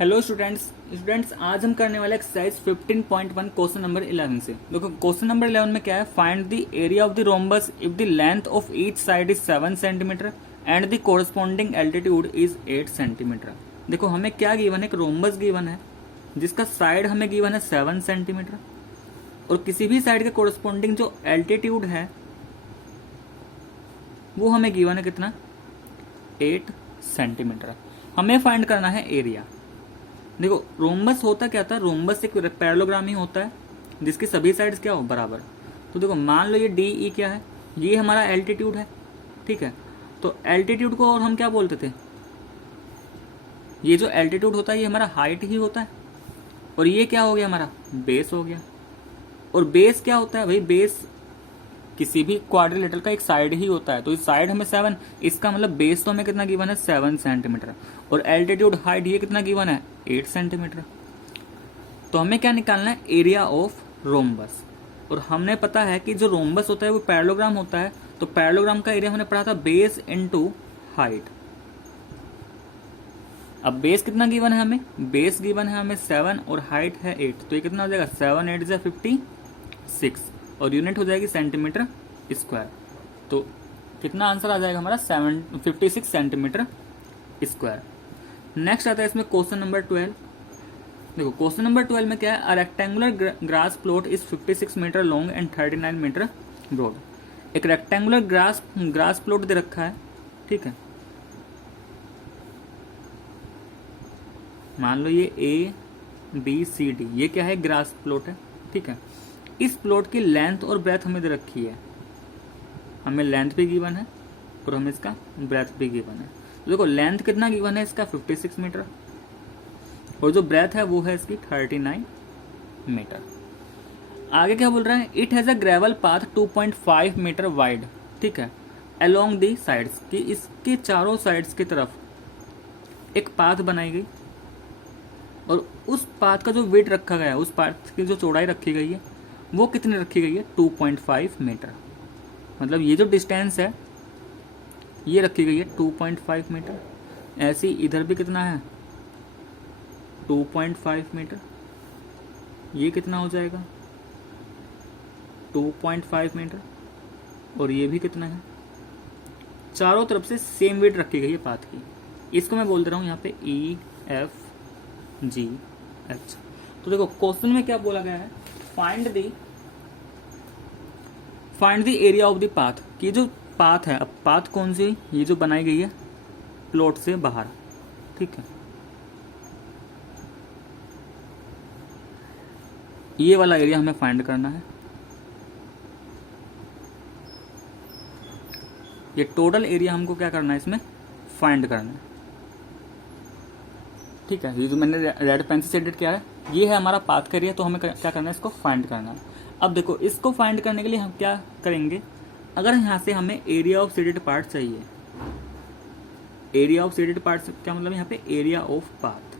Hello students आज हम करने वाले एक्सरसाइज 15.1 क्वेश्चन नंबर 11 से। देखो क्वेश्चन नंबर 11 में क्या है, find the area of the rhombus if the length of each side is 7 centimetre and the corresponding altitude is 8 centimetre. देखो हमें क्या गिवन है, एक रोम्बस गिवन है जिसका साइड हमें गिवन है 7 सेंटीमीटर और किसी भी साइड के कोरस्पॉन्डिंग जो एल्टीट्यूड है वो हमें गिवन है कितना, 8 सेंटीमीटर। हमें फाइंड करना है एरिया। देखो रोम्बस होता क्या था, रोम्बस एक पैरेललोग्राम ही होता है जिसकी सभी साइड्स क्या हो, बराबर। तो देखो मान लो ये डी ई क्या है, ये हमारा एल्टीट्यूड है, ठीक है। तो एल्टीट्यूड को और हम क्या बोलते थे, ये जो एल्टीट्यूड होता है ये हमारा हाइट ही होता है और ये क्या हो गया, हमारा बेस हो गया। और बेस क्या होता है भाई, बेस किसी भी क्वाड्रिलेटरल का एक साइड ही होता है। तो इस साइड हमें 7, इसका मतलब बेस तो हमें कितना गिवन है, 7 सेंटीमीटर और एल्टीट्यूड हाइट ये कितना गिवन है, 8 सेंटीमीटर। तो हमें क्या निकालना है, एरिया ऑफ रोम्बस। और हमने पता है कि जो रोम्बस होता है वो पैरेललोग्राम होता है। तो पैरेललोग्राम का एरिया हमने पढ़ा था बेस इनटू हाइट। अब बेस कितना गिवन है हमें, बेस गिवन है हमें 7 और हाइट है 8। तो ये कितना हो जाएगा, 7 8 जा 56 और यूनिट हो जाएगी सेंटीमीटर स्क्वायर। तो कितना आंसर आ जाएगा हमारा, 56 सेंटीमीटर स्क्वायर। नेक्स्ट आता है इसमें क्वेश्चन नंबर 12। देखो क्वेश्चन नंबर 12 में क्या है, a rectangular grass plot is 56 metre long and 39 metre broad. एक रेक्टेंगुलर ग्रास प्लॉट दे रखा है, ठीक है। मान लो ये ए बी सी डी, ये क्या है, ग्रास प्लॉट है, ठीक है। इस प्लॉट की लेंथ और ब्रेथ हमें दे रखी है, हमें लेंथ भी गिवन है और हमें इसका ब्रेथ भी गिवन है। तो देखो लेंथ कितना गिवन है इसका, 56 मीटर और जो ब्रेथ है वो है इसकी 39 मीटर। आगे क्या बोल रहा है, it has a gravel path 2.5 metre wide, ठीक है, अलोंग दी साइड्स, कि इसके चारों साइड्स की तरफ एक पाथ बनाई गई और उस पाथ का जो वेट रखा गया है, उस पाथ की जो चौड़ाई रखी गई है वो कितनी रखी गई है, 2.5 मीटर। मतलब ये जो डिस्टेंस है ये रखी गई है 2.5 मीटर। ऐसे ही इधर भी कितना है, 2.5 मीटर। ये कितना हो जाएगा, 2.5 मीटर और ये भी कितना है, चारों तरफ से सेम वेट रखी गई है पाथ की। इसको मैं बोल दे रहा हूँ यहाँ पे ई एफ जी एच। तो देखो क्वेश्चन में क्या बोला गया है, find the area of the path. कि जो पाथ है, अब पाथ कौन सी, ये जो बनाई गई है प्लॉट से बाहर, ठीक है। ये वाला एरिया हमें फाइंड करना है। ये टोटल एरिया हमको क्या करना है, इसमें फाइंड करना है, ठीक है। ये जो मैंने रेड पेन से शेडेड किया है ये है हमारा पाथ का एरिया। तो हमें क्या करना है, इसको फाइंड करना है। अब देखो इसको फाइंड करने के लिए हम क्या करेंगे, अगर यहाँ से हमें एरिया ऑफ शेडेड पार्ट चाहिए, एरिया ऑफ शेडेड पार्ट क्या मतलब, यहाँ पे एरिया ऑफ पाथ।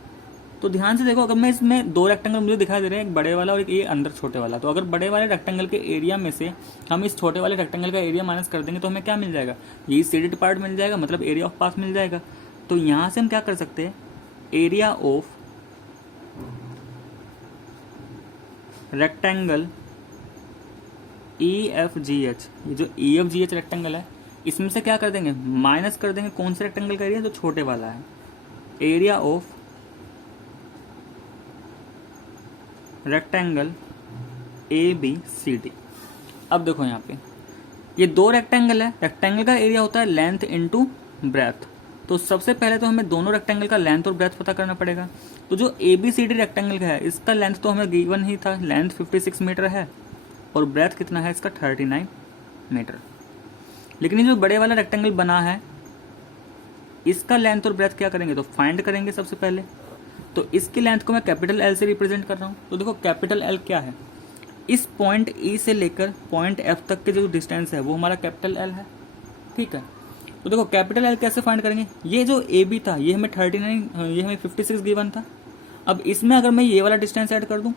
तो ध्यान से देखो, अगर मैं इसमें दो रेक्टेंगल मुझे दिखाई दे रहे हैं, एक बड़े वाला और एक ये अंदर छोटे वाला। तो अगर बड़े वाले रेक्टेंगल के एरिया में से हम इस छोटे वाले रेक्टेंगल का एरिया माइनस कर देंगे तो हमें क्या मिल जाएगा, ये शेडेड पार्ट मिल जाएगा, मतलब एरिया ऑफ पाथ मिल जाएगा। तो यहाँ से हम क्या कर सकते हैं, area of rectangle E F G H, ये जो ई एफ जी एच रेक्टेंगल है इसमें से क्या कर देंगे, माइनस कर देंगे कौन से रेक्टेंगल का एरिया, जो छोटे वाला है, area of rectangle A B C D. अब देखो यहाँ पे ये दो रेक्टेंगल है, रेक्टेंगल का एरिया होता है लेंथ इनटू ब्रेथ। तो सबसे पहले तो हमें दोनों रेक्टेंगल का लेंथ और ब्रेथ पता करना पड़ेगा। तो जो A B C D rectangle का है इसका लेंथ तो हमें गिवन ही था, लेंथ 56 मीटर है और ब्रेथ कितना है इसका, 39 मीटर। लेकिन ये जो बड़े वाला रेक्टेंगल बना है इसका लेंथ और ब्रेथ क्या करेंगे, तो फाइंड करेंगे सबसे पहले। तो इसकी लेंथ को मैं कैपिटल एल से रिप्रेजेंट कर रहा हूँ। तो देखो कैपिटल एल क्या है, इस पॉइंट ई से लेकर पॉइंट एफ तक के जो डिस्टेंस है वो हमारा कैपिटल एल है, ठीक है। तो देखो कैपिटल एल कैसे फाइंड करेंगे, ये जो ए बी था ये हमें 39, ये हमें 56 गिवन था। अब इसमें अगर मैं ये वाला डिस्टेंस ऐड कर दूं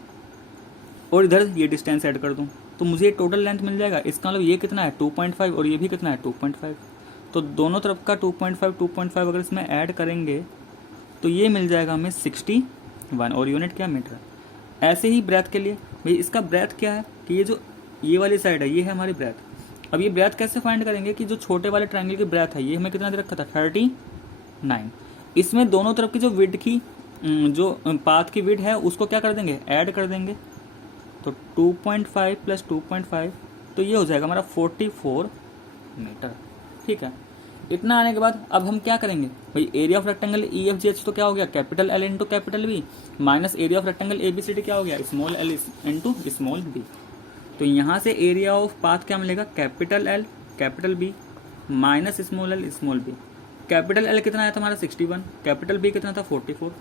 और इधर ये डिस्टेंस ऐड कर दूं तो मुझे टोटल लेंथ मिल जाएगा। इसका मतलब ये कितना है, 2.5 और ये भी कितना है, 2.5। तो दोनों तरफ का 2.5 अगर इसमें ऐड करेंगे तो ये मिल जाएगा हमें 61 और यूनिट क्या मीटर। ऐसे ही ब्रेथ के लिए भाई इसका ब्रेथ क्या है कि ये वाली साइड है, ये है हमारी ब्रेथ। अब ये ब्रेथ कैसे फाइंड करेंगे कि जो छोटे वाले ट्रायंगल की ब्रेथ है ये हमें कितना दे रखा था 39। इसमें दोनों तरफ की जो विड्थ की जो पाथ की विड्थ है उसको क्या कर देंगे ऐड कर देंगे, तो 2.5 प्लस 2.5 तो ये हो जाएगा हमारा 44 मीटर। ठीक है, इतना आने के बाद अब हम क्या करेंगे भाई area of rectangle E F G H तो क्या हो गया capital L into capital B minus area of rectangle A B C D क्या हो गया small L into small B. तो यहाँ से एरिया ऑफ पाथ क्या मिलेगा capital L capital B minus small L small B. Capital L कितना आया था हमारा 61, कैपिटल बी कितना था 44।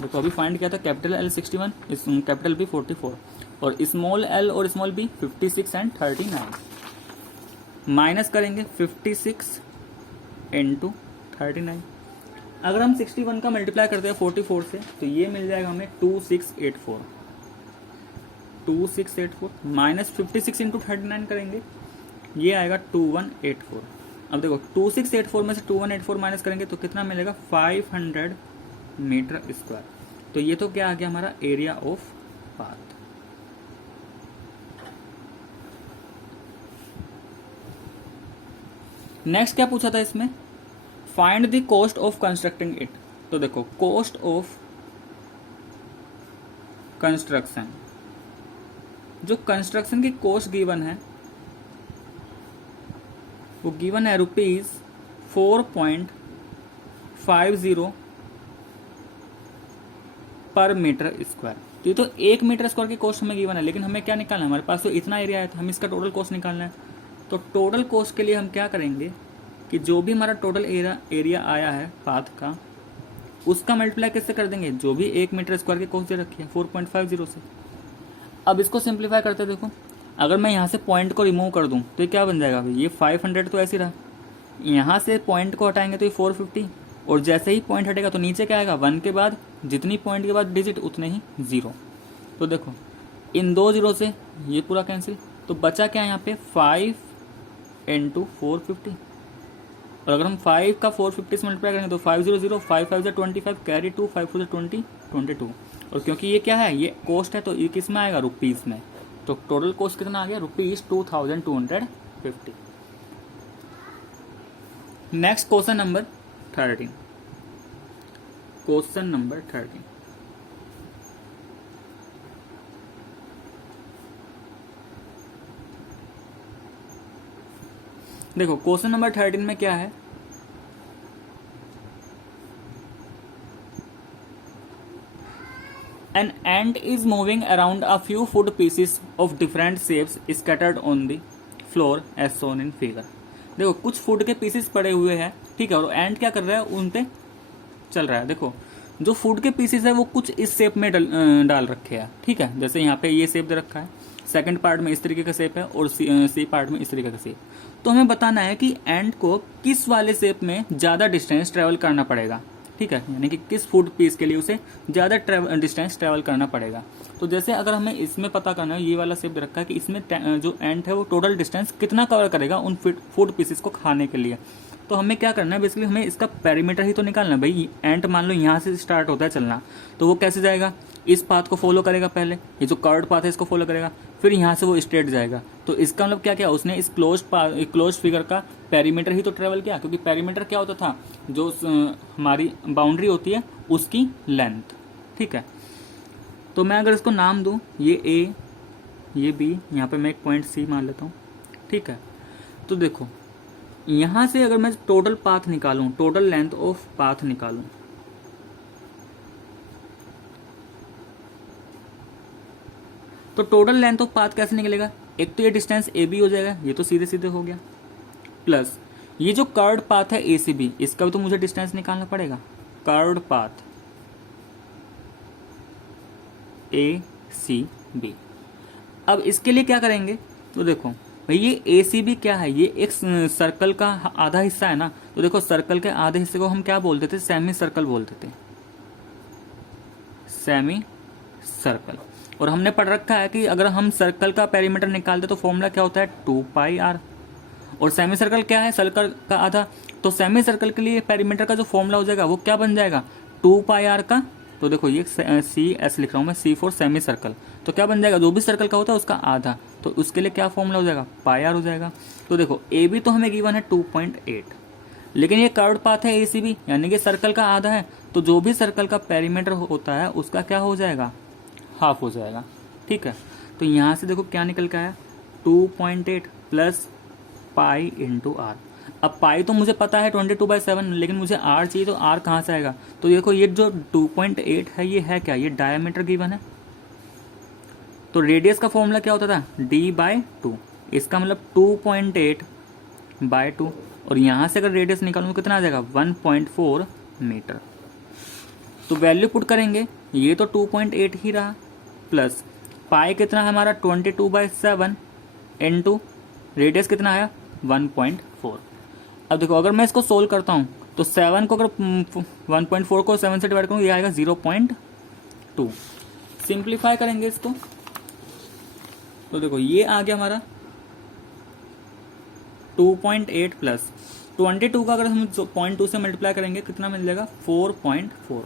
देखो अभी फाइंड किया था कैपिटल एल 61 कैपिटल बी 44 और स्मॉल एल और स्मॉल बी 56 एंड 39। माइनस करेंगे 56 इंटू 39। अगर हम 61 का मल्टीप्लाई करते हैं 44 से तो ये मिल जाएगा हमें 2684 माइनस 56 इंटू 39 करेंगे ये आएगा 2184। अब देखो 2684 में से 2184 माइनस करेंगे तो कितना मिलेगा 500 मीटर स्क्वायर। तो ये तो क्या आ गया हमारा एरिया ऑफ पाथ। नेक्स्ट क्या पूछा था इसमें find the cost of constructing it. तो देखो कॉस्ट ऑफ कंस्ट्रक्शन, जो कंस्ट्रक्शन की कॉस्ट गिवन है वो गिवन है ₹4.50 पर मीटर स्क्वायर। तो ये तो 1 मीटर स्क्वायर की कॉस्ट हमें गिवन है, लेकिन हमें क्या निकालना है हमारे पास तो इतना एरिया है तो हम इसका टोटल कॉस्ट निकालना है। तो टोटल कॉस्ट के लिए हम क्या करेंगे कि जो भी हमारा टोटल एरिया आया है पाथ का उसका मल्टीप्लाई किससे कर देंगे जो भी 1 मीटर स्क्वायर की कॉस्ट दे रखी है 4.50 से। अब इसको सिंप्लीफाई करते देखो, अगर मैं यहाँ से पॉइंट को रिमूव कर दूँ तो ये क्या बन जाएगा भाई ये 500 तो ऐसे रहा, यहाँ से पॉइंट को हटाएंगे तो ये 450 और जैसे ही पॉइंट हटेगा तो नीचे क्या आएगा 1 के बाद जितनी पॉइंट के बाद डिजिट उतने ही 0। तो देखो इन 2 0 से ये पूरा कैंसिल, तो बचा क्या यहाँ पे 5 इंटू 450 और अगर हम 5 का 450 से मल्टीप्लाई करेंगे तो 500 5 5 25 कैरी 2 5 4 20 22। और क्योंकि ये क्या है ये कॉस्ट है तो ये किस में आएगा रुपीस में, तो टोटल कॉस्ट कितना आ गया ₹2250। Next question number 13। Question number 13 देखो क्वेश्चन नंबर 13 में क्या है An ant is moving around a few food pieces of different shapes scattered on the floor as shown in figure। देखो कुछ फूड के पीसेस पड़े हुए हैं, ठीक है, और एंट क्या कर रहा है उन पे चल रहा है। देखो जो फूड के पीसेस है वो कुछ इस शेप में डाल रखे हैं, ठीक है, जैसे यहाँ पे ये शेप दे रखा है, सेकंड पार्ट में इस तरीके का शेप है और सी पार्ट में इस तरीके का शेप। तो हमें बताना है कि एंट को किस वाले शेप में ज्यादा डिस्टेंस ट्रेवल करना पड़ेगा, ठीक है, यानी कि किस फूड पीस के लिए उसे ज्यादा डिस्टेंस ट्रेवल करना पड़ेगा। तो जैसे अगर हमें इसमें पता करना है ये वाला शेप दे रखा है कि इसमें जो एंट है वो टोटल डिस्टेंस कितना कवर करेगा उन फूड पीसेस को खाने के लिए। तो हमें क्या करना है बेसिकली हमें इसका पेरीमीटर ही तो निकालना है। भाई एंट मान लो यहाँ से स्टार्ट होता है चलना, तो वो कैसे जाएगा इस पाथ को फॉलो करेगा, पहले ये जो कर्व्ड पाथ है इसको फॉलो करेगा, फिर यहाँ से वो स्ट्रेट जाएगा। तो इसका मतलब क्या किया उसने इस क्लोज फिगर का पेरीमीटर ही तो ट्रेवल किया, क्योंकि पेरीमीटर क्या होता था जो हमारी बाउंड्री होती है उसकी लेंथ, ठीक है। तो मैं अगर इसको नाम दूं ये ए ये बी, यहाँ पे मैं एक पॉइंट सी मान लेता हूँ, ठीक है। तो देखो यहाँ से अगर मैं टोटल पाथ निकालूं, टोटल लेंथ ऑफ पाथ निकालूं, तो टोटल लेंथ ऑफ पाथ कैसे निकलेगा, एक तो ये डिस्टेंस ए बी हो जाएगा, ये तो सीधे सीधे हो गया, प्लस ये जो कर्व्ड पाथ है ए सी बी इसका भी तो मुझे डिस्टेंस निकालना पड़ेगा, curved path A C B. अब इसके लिए क्या करेंगे, तो देखो भाई ये ए सी बी क्या है, ये एक सर्कल का आधा हिस्सा है ना। तो देखो सर्कल के आधे हिस्से को हम क्या बोलते थे, सेमी सर्कल बोलते थे, सेमी सर्कल। और हमने पढ़ रखा है कि अगर हम सर्कल का पेरीमीटर निकालते तो फॉर्मूला क्या होता है 2πr। और सेमी सर्कल क्या है, सर्कल का आधा, तो सेमी सर्कल के लिए पेरीमीटर का जो फॉर्मूला हो जाएगा वो क्या बन जाएगा 2 पाई आर का, तो देखो ये सी एस लिख रहा हूँ मैं, सी फॉर सेमी सर्कल, तो क्या बन जाएगा, जो भी सर्कल का होता है उसका आधा, तो उसके लिए क्या फॉर्मूला हो जाएगा, पाई आर हो जाएगा। तो देखो ए बी तो हमें गिवन है 2.8, लेकिन ये कर्व्ड पाथ है ए सी बी, यानी कि सर्कल का आधा है, तो जो भी सर्कल का पेरीमीटर होता है उसका क्या हो जाएगा, हाफ हो जाएगा। ठीक है, तो यहाँ से देखो क्या निकल के आया, 2.8 प्लस पाई इंटू आर। अब पाई तो मुझे पता है 22/7, लेकिन मुझे आर चाहिए, तो आर कहाँ से आएगा, तो देखो ये जो 2.8 है ये है क्या, ये डायमीटर गिवन है, तो रेडियस का फॉर्मूला क्या होता था, d/2, इसका मतलब 2.8/2, और यहाँ से अगर रेडियस निकालूँ तो कितना आ जाएगा, 1.4 मीटर। तो वैल्यू पुट करेंगे, ये तो 2.8 ही रहा, प्लस पाई कितना है हमारा 22/7 इंटू रेडियस कितना आया 1.4। अब देखो अगर मैं इसको सोल्व करता हूँ तो 7 को अगर 1.4 को 7 से डिवाइड करूँ ये आएगा 0.2। सिंप्लीफाई करेंगे इसको, तो देखो ये आ गया हमारा 2.8 प्लस 22 का अगर हम 0.2 से मल्टीप्लाई करेंगे कितना मिल जाएगा 4.4,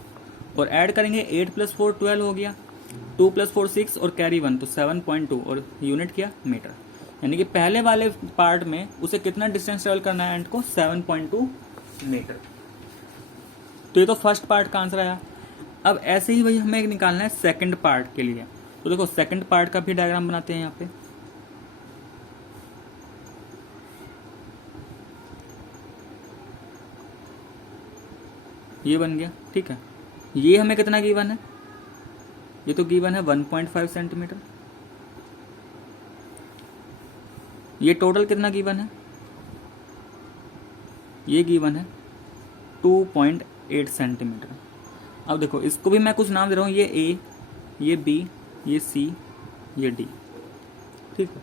और ऐड करेंगे 8 + 4 12 हो गया, 2 + 4 6 और कैरी 1 तो 7.2, और यूनिट किया मीटर, यानी कि पहले वाले पार्ट में उसे कितना डिस्टेंस ट्रेवल करना है एंड को 7.2 मीटर। तो ये तो फर्स्ट पार्ट का आंसर आया। अब ऐसे ही वही हमें निकालना है सेकंड पार्ट के लिए, तो देखो सेकंड पार्ट का भी डायग्राम बनाते हैं यहाँ पे। ये बन गया, ठीक है। ये हमें कितना गिवन है, ये तो गिवन है 1.5 सेंटीमीटर। ये टोटल कितना गिवन है, ये गिवन है 2.8 सेंटीमीटर। अब देखो इसको भी मैं कुछ नाम दे रहा हूँ, ये ए, ये बी, ये सी, ये डी, ठीक है।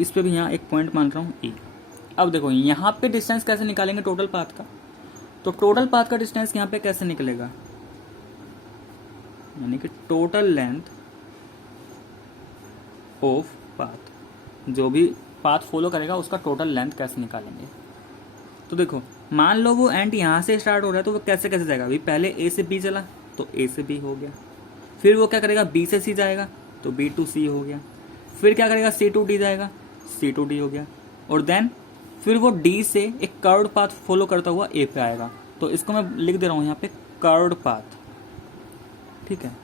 इस पे भी यहाँ एक पॉइंट मान रहा हूँ ई। अब देखो यहाँ पे डिस्टेंस कैसे निकालेंगे टोटल पाथ का, तो टोटल पाथ का डिस्टेंस यहाँ पे कैसे निकलेगा, यानी कि टोटल लेंथ ऑफ पाथ, जो भी पाथ फॉलो करेगा उसका टोटल लेंथ कैसे निकालेंगे। तो देखो मान लो वो एंड यहाँ से स्टार्ट हो रहा है, तो वो कैसे कैसे जाएगा, अभी पहले ए से बी चला तो ए से बी हो गया, फिर वो क्या करेगा बी से सी जाएगा तो बी टू सी हो गया, फिर क्या करेगा सी टू डी जाएगा सी टू डी हो गया, और देन फिर वो डी से एक कर्व्ड पाथ फॉलो करता हुआ ए पे आएगा। तो इसको मैं लिख दे रहा हूँ यहाँ पे कर्व्ड पाथ, ठीक है,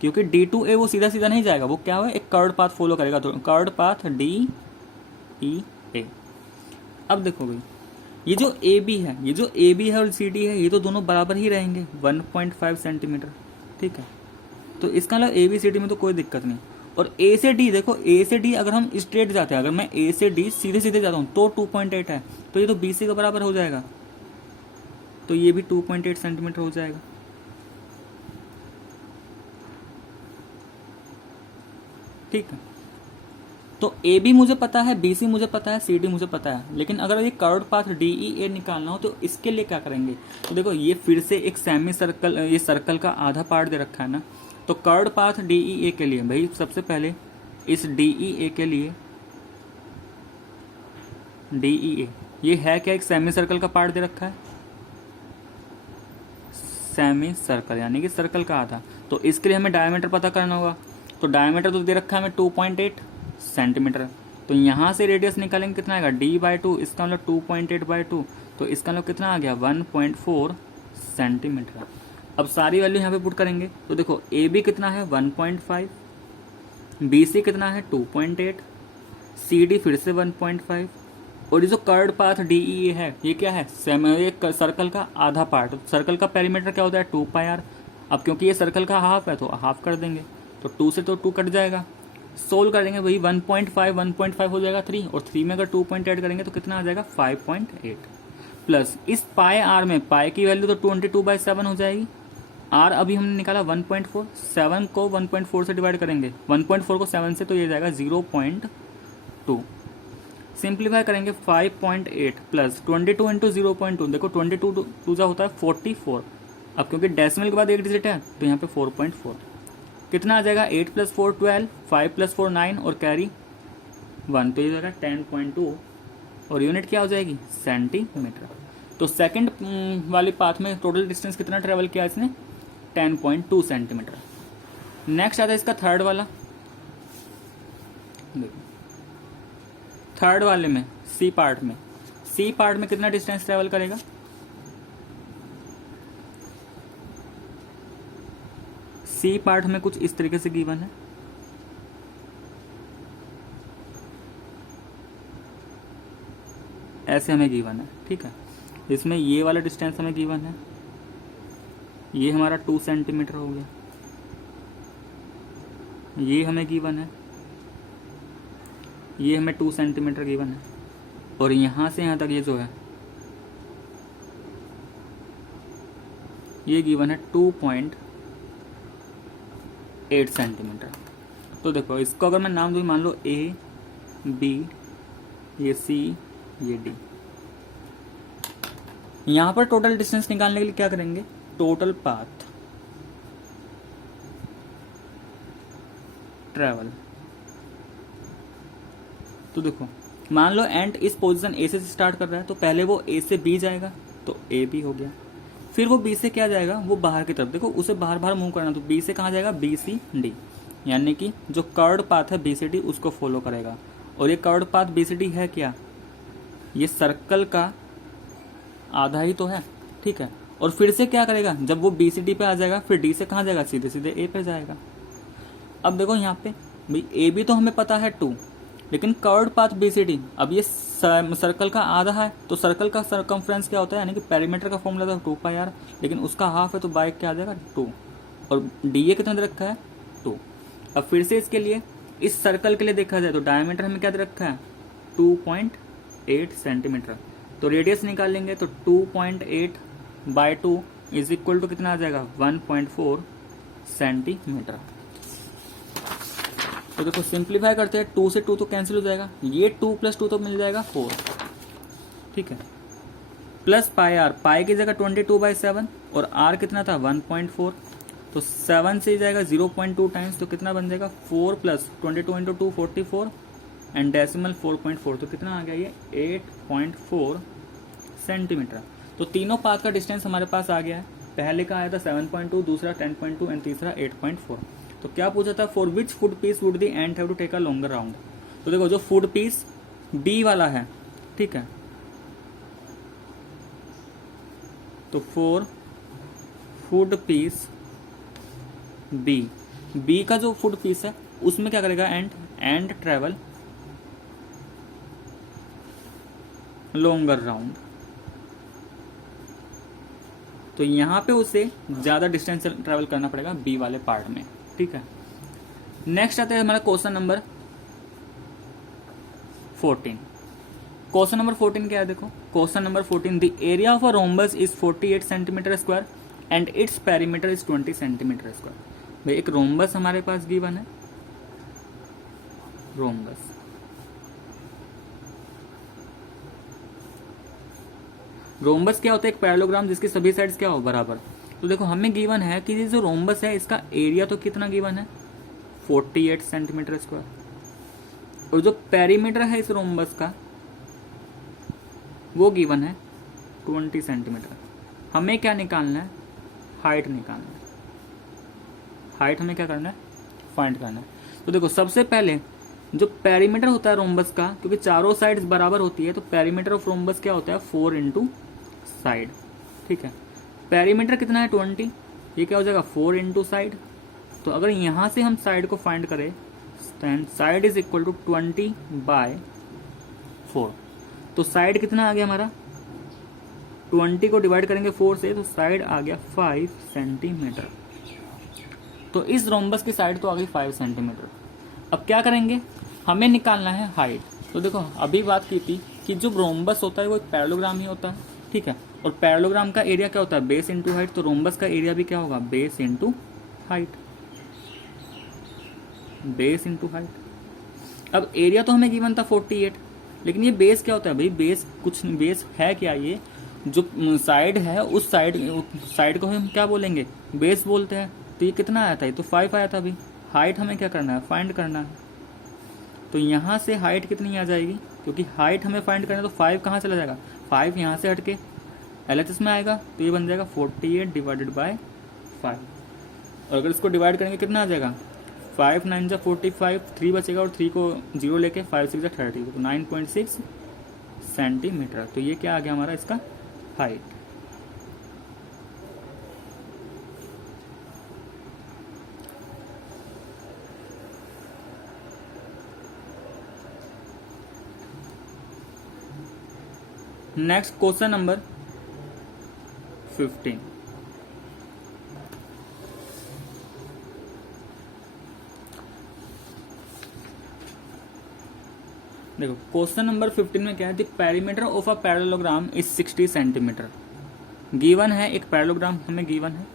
क्योंकि डी टू ए वो सीधा सीधा नहीं जाएगा, वो क्या हुआ एक कर्व्ड पाथ फॉलो करेगा, तो कर्व्ड पाथ डी ई ए। अब देखो भाई ये जो ए बी है, ये जो ए बी है और सी डी है, ये तो दोनों बराबर ही रहेंगे 1.5 सेंटीमीटर, ठीक है। तो इसका मतलब ए बी सी डी में तो कोई दिक्कत नहीं। और ए से डी, देखो ए से डी अगर हम स्ट्रेट जाते हैं, अगर मैं ए से डी सीधे सीधे जाता हूँ तो 2.8 है, तो ये तो बी सी के बराबर हो जाएगा, तो ये भी 2.8 सेंटीमीटर हो जाएगा, ठीक है। तो ए बी मुझे पता है, बी सी मुझे पता है, सी डी मुझे पता है, लेकिन अगर ये कर्व्ड पाथ डी ई ए निकालना हो तो इसके लिए क्या करेंगे, तो देखो ये फिर से एक सेमी सर्कल, ये सर्कल का आधा पार्ट दे रखा है ना, तो कर्व्ड पाथ डी ई ए के लिए भाई सबसे पहले इस डी ई ए के लिए, डी ई ए ये है क्या, एक सेमी सर्कल का पार्ट दे रखा है, सेमी सर्कल यानी कि सर्कल का आधा, तो इसके लिए हमें डायमीटर पता करना होगा, तो डायमीटर तो दे रखा है हमें 2.8 सेंटीमीटर, तो यहाँ से रेडियस निकालेंगे कितना आएगा d/2, इसका मतलब 2.8/2, तो इसका मतलब कितना आ गया 1.4 सेंटीमीटर। अब सारी वैल्यू यहाँ पे पुट करेंगे, तो देखो ए बी कितना है 1.5, बी सी कितना है 2.8, सी डी फिर से 1.5, और ये जो कर्व्ड पाथ डी ई ए है ये क्या है, ये सर्कल का आधा पार्ट, सर्कल का पेरीमीटर क्या होता है 2 पाई आर। अब क्योंकि ये सर्कल का हाफ है तो हाफ कर देंगे, तो 2 से तो 2 कट जाएगा, सोल्व कर देंगे वही 1.5 हो जाएगा 3, और 3 में अगर 2.8 करेंगे तो कितना आ जाएगा 5.8, प्लस इस पाई आर में पाई की वैल्यू तो 22/7 हो जाएगी, आर अभी हमने निकाला 1.4, 7 को 1.4 से डिवाइड करेंगे, 1.4 को 7 से तो ये जाएगा 0.2, सिंप्लीफाई करेंगे 5.8 प्लस 22 इंटू 0.2, देखो 22 टू होता है 44, अब क्योंकि डेसिमल के बाद एक डिजिट है तो यहाँ पे 4.4, कितना आ जाएगा 8 + 4 12, 5 + 4 9 और कैरी 1, तो ये जाएगा 10.2, और यूनिट क्या हो जाएगी सेंटीमीटर। तो तो सेकंड वाले पाथ में टोटल डिस्टेंस कितना ट्रेवल किया इसने, 10.2 सेंटीमीटर। नेक्स्ट आता है इसका थर्ड वाला, थर्ड वाले में सी पार्ट में कितना डिस्टेंस ट्रेवल करेगा, सी पार्ट में कुछ इस तरीके से गिवन है, ऐसे हमें गिवन है, ठीक है। इसमें ये वाला डिस्टेंस हमें गिवन है, ये हमारा 2 सेंटीमीटर हो गया, ये हमें गिवन है, ये हमें 2 सेंटीमीटर गिवन है, और यहां से यहां तक ये जो है ये गिवन है 2.8 सेंटीमीटर। तो देखो इसको अगर मैं नाम दूँ, मान लो ए बी, ये सी, ये डी। यहां पर टोटल डिस्टेंस निकालने के लिए क्या करेंगे, टोटल पाथ ट्रेवल। तो देखो मान लो एंड इस पोजीशन ए से स्टार्ट कर रहा है, तो पहले वो ए से बी जाएगा, तो ए बी हो गया। फिर वो बी से क्या जाएगा, वो बाहर की तरफ, देखो उसे बाहर बाहर मूव करना, तो बी से कहाँ जाएगा, बी सी डी, यानी कि जो कर्व्ड पाथ है बी सी डी उसको फॉलो करेगा। और ये curved path B C D है क्या, ये सर्कल का आधा ही तो है, ठीक है। और फिर से क्या करेगा, जब वो बी सी डी पे आ जाएगा, फिर डी से कहाँ जाएगा, सीधे सीधे ए पे जाएगा। अब देखो यहाँ पे भाई ए बी तो हमें पता है 2, लेकिन curved path B C D, अब ये सर्कल का आधा है, तो सर्कल का सरकमफ्रेंस क्या होता है, यानी कि पेरीमीटर का फॉर्मूला था 2 पाई आर, लेकिन उसका हाफ है तो बाय क्या आ जाएगा 2, और डी ए कितना दे रखा है 2। अब फिर से इसके लिए इस सर्कल के लिए देखा जाए तो डायमीटर हमें क्या दे रखा है 2.8 सेंटीमीटर। तो रेडियस निकाल लेंगे तो 2.8 बाय 2 इज इक्वल टू कितना आ जाएगा 1.4 सेंटीमीटर। तो देखो सिंप्लीफाई करते हैं, 2 से 2 तो कैंसिल हो जाएगा, ये 2 + 2 तो मिल जाएगा 4, ठीक है। प्लस पाई आर, पाई की जगह 22/7 और आर कितना था 1.4, तो 7 से जाएगा 0.2 टाइम्स, तो कितना बन जाएगा 4 + 22 × 2 44 एंड डेसिमल 4.4, तो कितना आ गया ये 8.4 सेंटीमीटर। तो तीनों पाथ का डिस्टेंस हमारे पास आ गया है, पहले का आया था 7.2, दूसरा 10.2 एंड तीसरा 8.4। तो क्या पूछा था, for which foot piece would the ant have to take a longer round. तो देखो जो फुट पीस बी वाला है, ठीक है, तो फॉर फुट पीस बी का जो फुट पीस है उसमें क्या करेगा, एंड ट्रेवल लॉन्गर राउंड, तो यहां पे उसे ज्यादा डिस्टेंस ट्रेवल करना पड़ेगा बी वाले पार्ट में, ठीक है। नेक्स्ट आता है हमारा क्वेश्चन नंबर 14। क्वेश्चन नंबर 14 क्या है, देखो question number 14, the area of a rhombus is 48 centimetre square and its perimeter is 20 centimetre square. भाई एक रोम्बस हमारे पास गिवन है, रोम्बस क्या होता है, एक पैरेललोग्राम जिसकी सभी साइड्स क्या हो बराबर। तो देखो हमें गिवन है कि ये जो रोम्बस है इसका एरिया तो कितना गिवन है 48 सेंटीमीटर स्क्वायर, और जो पेरीमीटर है इस रोम्बस का वो गिवन है 20 सेंटीमीटर। हमें क्या निकालना है, हाइट निकालना है, हाइट हमें क्या करना है, फाइंड करना है। तो देखो सबसे पहले जो पेरीमीटर होता है रोम्बस का, क्योंकि चारों साइड्स बराबर होती है, तो पेरीमीटर ऑफ रोम्बस क्या होता है 4 × साइड, ठीक है। पेरीमीटर कितना है 20, ये क्या हो जाएगा 4 × साइड। तो अगर यहां से हम साइड को फाइंड करें, साइड इज इक्वल टू 20/4, तो साइड कितना आ गया हमारा, 20 को डिवाइड करेंगे 4 से, तो साइड आ गया 5 सेंटीमीटर। तो इस रोम्बस की साइड तो आ गई 5 सेंटीमीटर। अब क्या करेंगे, हमें निकालना है हाइट। तो देखो अभी बात की थी कि जो रोम्बस होता है वो एक पैरेललोग्राम ही होता है, ठीक है, और पैरेललोग्राम का एरिया क्या होता है बेस इंटू हाइट, तो रोम्बस का एरिया भी क्या होगा base into height, base into height. अब एरिया तो हमें गिवन था 48, लेकिन ये बेस क्या होता है भाई, बेस कुछ नहीं, बेस है क्या, ये जो साइड है उस साइड को हम क्या बोलेंगे बेस बोलते हैं। तो ये कितना आया था, ये तो 5 आया था अभी। हाइट हमें क्या करना है, फाइंड करना है। तो यहाँ से हाइट कितनी आ जाएगी, क्योंकि हाइट हमें फाइंड करना है, तो 5 कहाँ चला जाएगा, 5 यहाँ से हटके LHS में आएगा तो ये बन जाएगा 48 डिवाइडेड बाय 5। और अगर इसको डिवाइड करेंगे कितना आ जाएगा, 5 9 जा 45, 3 बचेगा और 3 को 0 लेके 5 6 जा 30, तो 9.6 सेंटीमीटर। तो ये क्या आ गया हमारा इसका हाइट। Next question number 15। देखो क्वेश्चन नंबर 15 में क्या है, the perimeter of a parallelogram is 60 centimetre. Given है एक पैरेललोग्राम हमें गिवन है,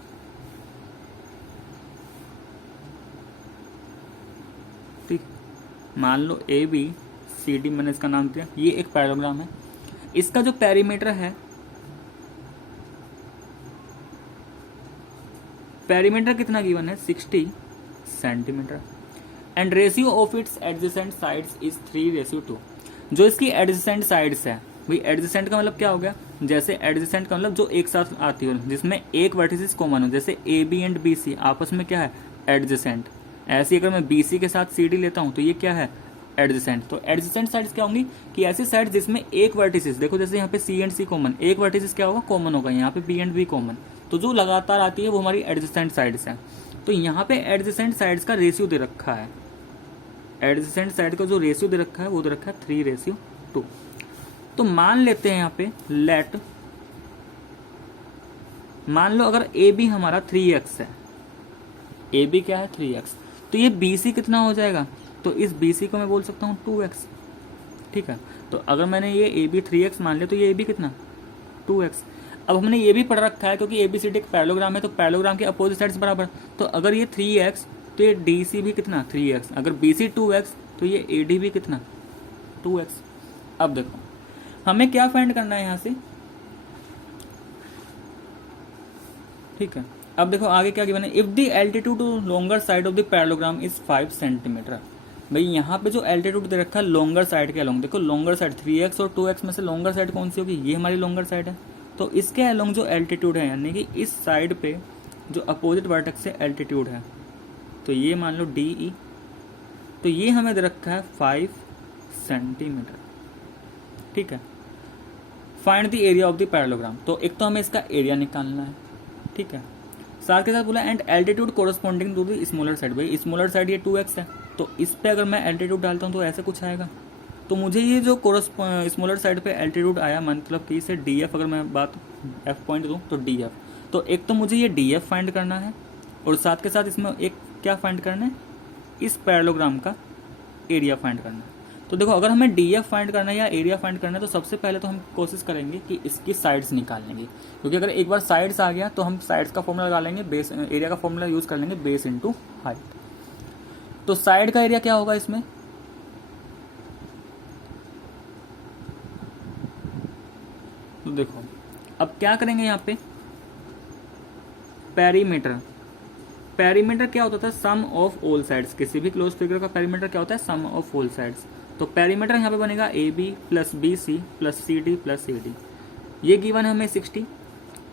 ठीक। मान लो ABCD मैंने इसका नाम दिया, ये एक पैरेललोग्राम है। इसका जो पेरीमीटर है, पेरीमीटर कितना गिवन है 60 centimetre. And ratio of its adjacent sides is 3:2। जो इसकी एडजेसेंट साइड्स है, भाई एडजेसेंट का मतलब क्या हो गया, जैसे एडजेसेंट का मतलब जो एक साथ आती हो, जिसमें एक वर्टिसेस कॉमन हो, जैसे AB एंड BC आपस में क्या है एडजेसेंट। ऐसे अगर मैं BC के साथ CD लेता हूं तो ये क्या है एडजेसेंट। तो एडजेसेंट साइड्स क्या होंगी कि ऐसी साइड जिसमें एक वर्टिसेस, देखो जैसे यहाँ पे C एंड C कॉमन, एक वर्टिसेस क्या होगा कॉमन होगा, यहाँ पे B एंड B कॉमन, तो जो लगातार आती है वो हमारी एडजेसेंट साइड्स है। तो यहाँ पे एडजेसेंट साइड्स का रेशियो दे रखा है, एडजेसेंट साइड का जो रेशियो दे रखा है वो दे रखा है 3:2। तो मान लेते हैं यहाँ पे लेट, मान लो अगर AB हमारा 3x है, AB क्या है 3x, तो ये BC कितना हो जाएगा, तो इस BC को मैं बोल सकता हूँ 2x, ठीक है। तो अगर मैंने ये AB 3x मान लिया तो ये AB कितना 2x। अब हमने ये भी पढ़ रखा है क्योंकि ABCD एक पैरेललोग्राम है, तो पैरेललोग्राम के अपोजिट साइड्स बराबर, तो अगर ये 3x तो ये DC भी कितना 3x, अगर BC 2x तो ये AD भी कितना 2x। अब देखो हमें क्या फाइंड करना है यहाँ से, ठीक है। अब देखो आगे क्या गिवन है, if the altitude longer side of the parallelogram is 5 centimetre. भाई यहाँ पे जो एल्टीट्यूड दे रखा है लॉन्गर साइड के अलोंग, देखो लॉन्गर साइड 3x और 2x में से लॉन्गर साइड कौन सी होगी, ये हमारी लॉन्गर साइड है। तो इसके अलोंग जो एल्टीट्यूड है, यानी कि इस साइड पे जो अपोजिट वर्टेक्स से एल्टीट्यूड है, तो ये मान लो DE, तो ये हमें दे रखा है 5 सेंटीमीटर, ठीक है। Find the area of the parallelogram, तो एक तो हमें इसका एरिया निकालना है, ठीक है। साथ के साथ बोला and altitude corresponding to the smaller side, भाई स्मॉलर साइड ये 2x है, तो इस पे अगर मैं एल्टीट्यूड डालता हूँ तो ऐसे कुछ आएगा। तो मुझे ये जो स्मॉलर साइड पे एल्टीट्यूड आया, मतलब कि इसे DF अगर मैं बात F पॉइंट दूँ तो DF, तो एक तो मुझे ये DF फाइंड करना है और साथ के साथ इसमें एक क्या फाइंड करना है, इस पैरेललोग्राम का एरिया फाइंड करना है। तो देखो अगर हमें DF फाइंड करना है या एरिया फाइंड करना है, तो सबसे पहले तो हम कोशिश करेंगे कि इसकी साइड्स निकालने की, क्योंकि अगर एक बार साइड्स आ गया तो हम साइड्स का फॉर्मूला लगा लेंगे, बेस एरिया का फॉर्मूला यूज कर लेंगे, बेस इंटू हाइट। तो साइड का एरिया क्या होगा इसमें, तो देखो अब क्या करेंगे यहाँ पे, पेरीमीटर, पेरीमीटर क्या होता था सम ऑफ ऑल साइड्स, किसी भी क्लोज फिगर का पेरीमीटर क्या होता है सम ऑफ ऑल साइड्स। तो पेरीमीटर यहाँ पे बनेगा AB plus BC plus CD plus AD। ये गिवन है हमें 60,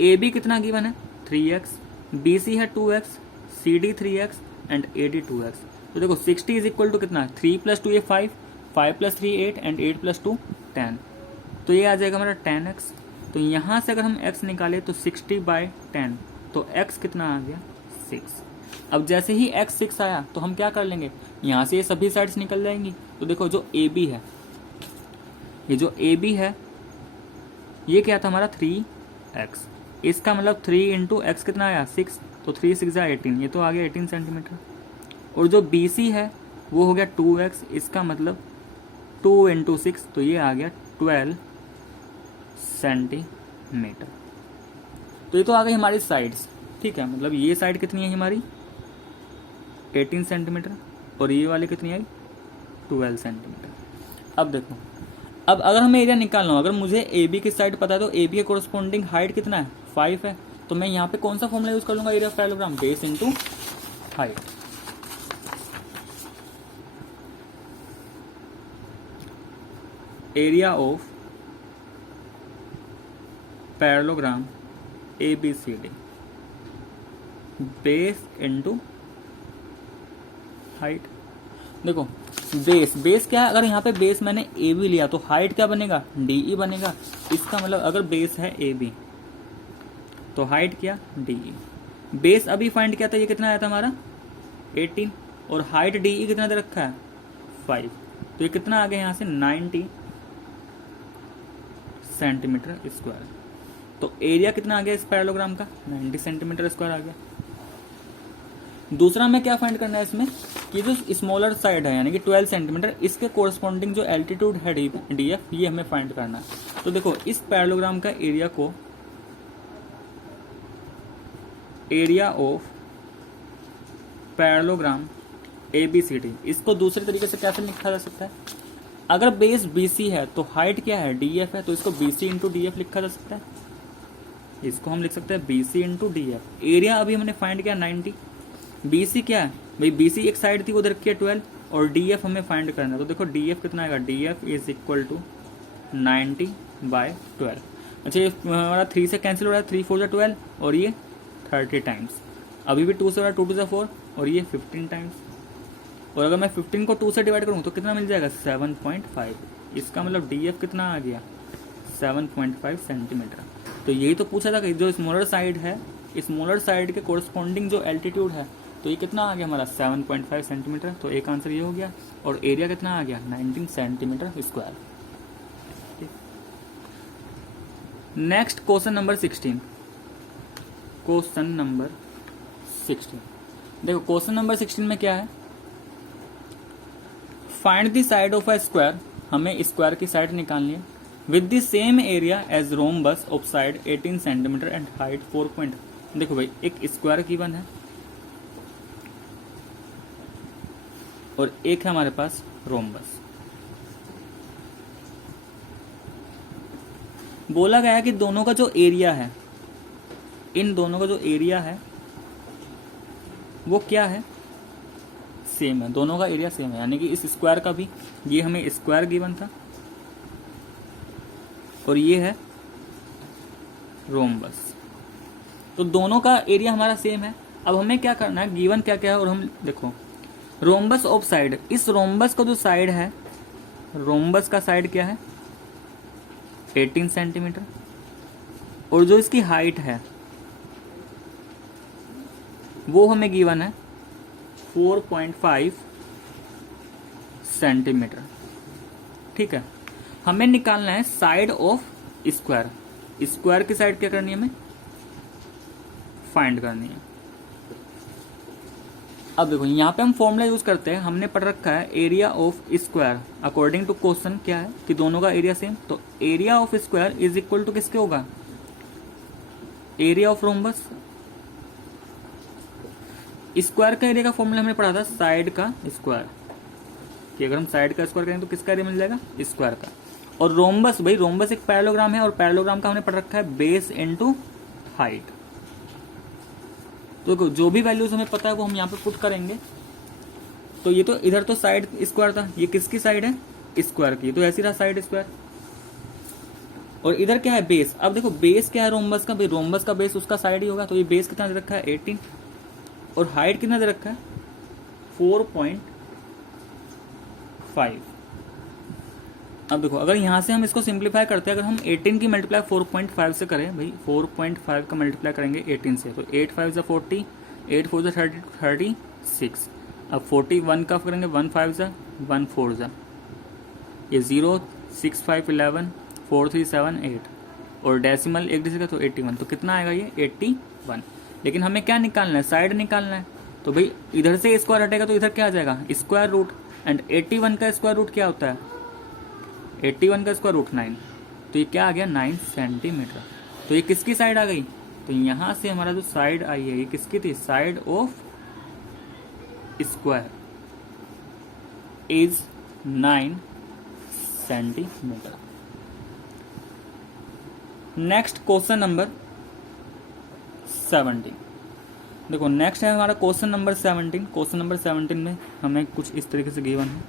AB कितना गिवन है 3x, BC है 2x, CD 3x and AD 2x। तो देखो 60 इज इक्वल टू कितना 3 प्लस 2 ये 5, 5 प्लस 3 8 एंड 8 प्लस 2 10, तो ये आ जाएगा हमारा 10x। तो यहाँ से अगर हम x निकाले तो 60/10, तो x कितना आ गया 6। अब जैसे ही x 6 आया तो हम क्या कर लेंगे, यहाँ से ये सभी साइड्स निकल जाएंगी। तो देखो जो AB है, ये जो AB है ये क्या था हमारा 3x, इसका मतलब 3 इंटू एक्स कितना आया 6, तो 3 6 18, ये तो आ गया 18 सेंटीमीटर। और जो BC है वो हो गया 2x, इसका मतलब 2 इंटू 6, तो ये आ गया 12 सेंटीमीटर। तो ये तो आ गई हमारी साइड्स, ठीक है। मतलब ये साइड कितनी है हमारी 18 सेंटीमीटर और ये वाली कितनी आई 12 सेंटीमीटर। अब देखो, अब अगर हमें एरिया निकालना हो, अगर मुझे AB की साइड पता है तो AB के कोरस्पॉन्डिंग हाइट कितना है 5 है, तो मैं यहाँ पे कौन सा फॉर्मूला यूज कर लूंगा area of parallelogram, base into height. Area of parallelogram ABCD base into height. देखो बेस क्या है, अगर यहाँ पे बेस मैंने AB लिया तो हाइट क्या बनेगा, DE बनेगा। इसका मतलब अगर बेस है AB तो हाइट क्या, DE। बेस अभी फाइंड किया था, ये कितना आया था हमारा 18, और हाइट DE कितना दे रखा है 5, तो ये कितना आ गया यहाँ से 90 सेंटीमीटर स्क्वायर। तो एरिया कितना आ गया इस पैरेललोग्राम का, 90 सेंटीमीटर स्क्वायर आ गया। दूसरा हमें क्या फाइंड करना है इसमें, कि जो स्मॉलर साइड है यानी कि 12 सेंटीमीटर, इसके कोरस्पॉन्डिंग जो एल्टीट्यूड है DF, ये हमें फाइंड करना है। तो देखो इस पैरेललोग्राम का एरिया को, एरिया ऑफ पैरेललोग्राम ABCD, इसको दूसरे तरीके से कैसे लिखा जा सकता है, अगर बेस BC है तो हाइट क्या है DF है, तो इसको BC इंटू DF लिखा जा सकता है। इसको हम लिख सकते हैं BC इंटू DF। एरिया अभी हमने फाइंड किया 90, BC क्या है भाई, BC एक साइड थी उधर की 12, और DF हमें फाइंड करना है। तो देखो DF कितना आएगा, DF इज इक्वल टू 90/12। अच्छा ये हमारा 3 से कैंसिल हो रहा है, 3 4 12, और ये 30 टाइम्स। अभी भी 2 से हो रहा है, 2 2 4, और ये 15 टाइम्स। और अगर मैं 15 को 2 से डिवाइड करूँ तो कितना मिल जाएगा 7.5। इसका मतलब DF कितना आ गया 7.5 सेंटीमीटर। तो यही तो पूछा था कि जो स्मॉलर साइड है, स्मॉलर साइड के कोरस्पॉन्डिंग जो एल्टीट्यूड है, तो ये कितना आ गया हमारा 7.5 सेंटीमीटर। तो एक आंसर ये हो गया, और एरिया कितना आ गया 19 centimetre square. Next question number 16। Question number 16 देखो, क्वेश्चन नंबर 16 में क्या है, find the side of a square, हमें स्क्वायर की साइड निकालनी है, with the same area as rhombus of side 18 centimetre and height 4 point. देखो भाई एक स्क्वायर गिवन है और एक है हमारे पास रोम्बस। बोला गया है कि दोनों का जो एरिया है, इन दोनों का जो एरिया है वो क्या है, सेम है। दोनों का एरिया सेम है, यानी कि इस स्क्वायर का भी, ये हमें स्क्वायर गिवन था और ये है रोम्बस, तो दोनों का एरिया हमारा सेम है। अब हमें क्या करना है, गिवन क्या क्या है, और हम देखो रोम्बस ऑफ साइड, इस रोम्बस का जो साइड है, रोम्बस का साइड क्या है 18 सेंटीमीटर, और जो इसकी हाइट है वो हमें गिवन है 4.5 सेंटीमीटर। ठीक है, हमें निकालना है साइड ऑफ स्क्वायर। स्क्वायर की साइड क्या करनी है, हमें फाइंड करनी है। अब देखो यहाँ पे हम फॉर्मूला यूज करते हैं, हमने पढ़ रखा है area of square according to question क्या है कि दोनों का एरिया सेम, तो area of square is equal to किसके होगा, एरिया ऑफ रोम्बस। स्क्वायर का एरिया का फॉर्मूला हमने पढ़ा था साइड का स्क्वायर, कि अगर हम साइड का स्क्वायर करें तो किसका एरिया मिल जाएगा, स्क्वायर का। और रोम्बस, भाई रोम्बस एक पैरेललोग्राम है, और पैरेललोग्राम का हमने पढ़ रखा है बेस इनटू हाइट। तो जो भी वैल्यूज हमें पता है वो हम यहाँ पे पुट करेंगे। तो ये तो इधर तो साइड स्क्वायर था, ये किसकी साइड है, स्क्वायर की, तो ऐसी रहा साइड स्क्वायर। और इधर क्या है बेस। अब देखो बेस क्या है रोम्बस का, भाई रोम्बस का बेस उसका साइड ही होगा, तो ये बेस कितना दे रखा है 18, और हाइट कितना दे रखा है 4.5। अब देखो अगर यहां से हम इसको सिंप्लीफाई करते हैं, अगर हम 18 की मल्टीप्लाई 4.5 से करें, भाई 4.5 का मल्टीप्लाई करेंगे 18 से, तो 8 5 जा 40, 8 4 जा 36। अब 41 का करेंगे 1 5 जा 1 4 जा, ये 0 6 5 11 4 3 7 8, और डेसिमल एक डिजिट का तो 81, तो कितना आएगा ये 81। लेकिन हमें क्या निकालना है, साइड निकालना है। तो भाई इधर से स्क्वायर हटेगा तो इधर क्या आ जाएगा स्क्वायर रूट, एंड 81 का स्क्वायर रूट क्या होता है, 81 का स्क्वायर रूट 9, तो ये क्या आ गया 9 सेंटीमीटर। तो ये किसकी साइड आ गई, तो यहां से हमारा जो साइड आई है ये किसकी थी, side of square is 9 centimetre. Next question number 17। देखो नेक्स्ट है हमारा क्वेश्चन नंबर 17। क्वेश्चन नंबर 17 में हमें कुछ इस तरीके से गिवन है,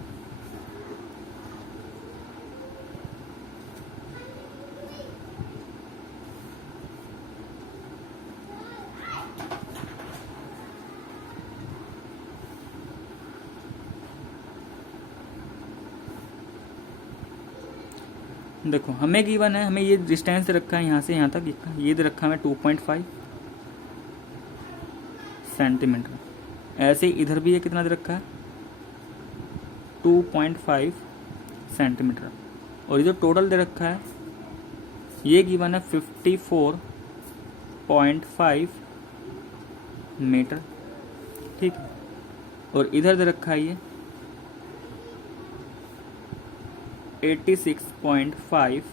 देखो हमें गिवन है, हमें ये डिस्टेंस दे रखा है यहाँ से यहाँ तक, ये दे रखा है हमें 2.5 सेंटीमीटर। ऐसे ही इधर भी ये कितना दे रखा है 2.5 सेंटीमीटर। और ये जो टोटल दे रखा है ये गिवन है 54.5 मीटर, ठीक है। और इधर दे रखा है ये 86.5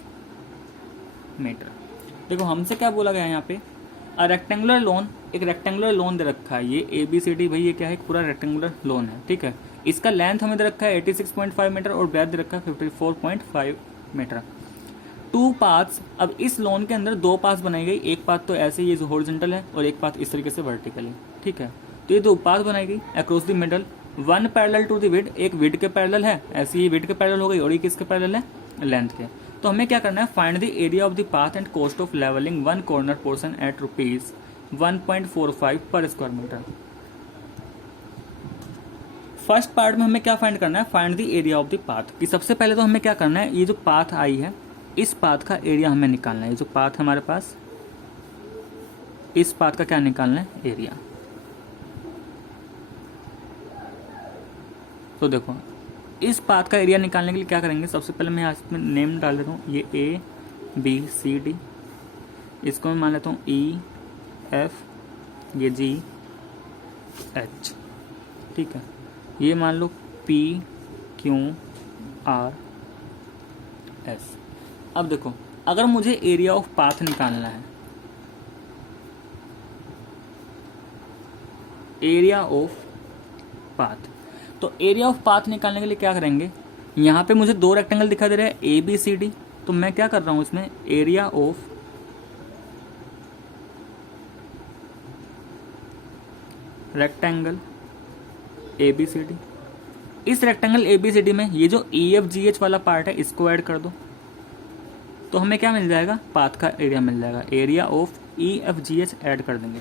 मीटर। देखो हमसे क्या बोला गया यहाँ पे, अ रेक्टेंगुलर लोन, एक रेक्टेंगुलर लोन दे रखा है, ये ABCD भाई ये क्या है, एक पूरा रेक्टेंगुलर लोन है, ठीक है। इसका लेंथ हमें दे रखा है 86.5 मीटर और ब्रेथ दे रखा है 54.5 मीटर। 2 पाथ्स, अब इस लोन के अंदर 2 पाथ्स बनाई गई, एक पाथ तो ऐसे ये जो हॉरिजॉन्टल है और एक पाथ इस तरीके से वर्टिकल है, ठीक है। तो ये 2 पाथ बनाई गई across the middle, 1 parallel to the width, एक विड के पैरेलल है, ऐसी ही विड के पैरेलल हो गई, और ये किसके पैरेलल है, लेंथ के। तो हमें क्या करना है, find the area of the path and cost of levelling 1 corner portion at ₹1.45 per square metre. First part में हमें क्या फाइंड करना है, find the area of the path. कि सबसे पहले तो हमें क्या करना है, ये जो पाथ आई है इस पाथ का एरिया हमें निकालना है। ये जो पाथ है हमारे पास, इस पाथ का क्या निकालना है, एरिया। तो देखो इस पाथ का एरिया निकालने के लिए क्या करेंगे, सबसे पहले मैं यहाँ में नेम डाल देता हूँ, ये ABCD, इसको मैं मान लेता हूँ EF, ये GH, ठीक है। ये मान लो PQRS। अब देखो अगर मुझे एरिया ऑफ पाथ निकालना है, एरिया ऑफ पाथ, तो एरिया ऑफ पाथ निकालने के लिए क्या करेंगे, यहाँ पे मुझे 2 रेक्टेंगल दिखाई दे रहे हैं ABCD, तो मैं क्या कर रहा हूँ इसमें, एरिया ऑफ रेक्टेंगल ABCD। इस रेक्टेंगल ABCD में ये जो EFGH वाला पार्ट है इसको ऐड कर दो, तो हमें क्या मिल जाएगा, पाथ का एरिया मिल जाएगा। एरिया ऑफ EFGH ऐड कर देंगे।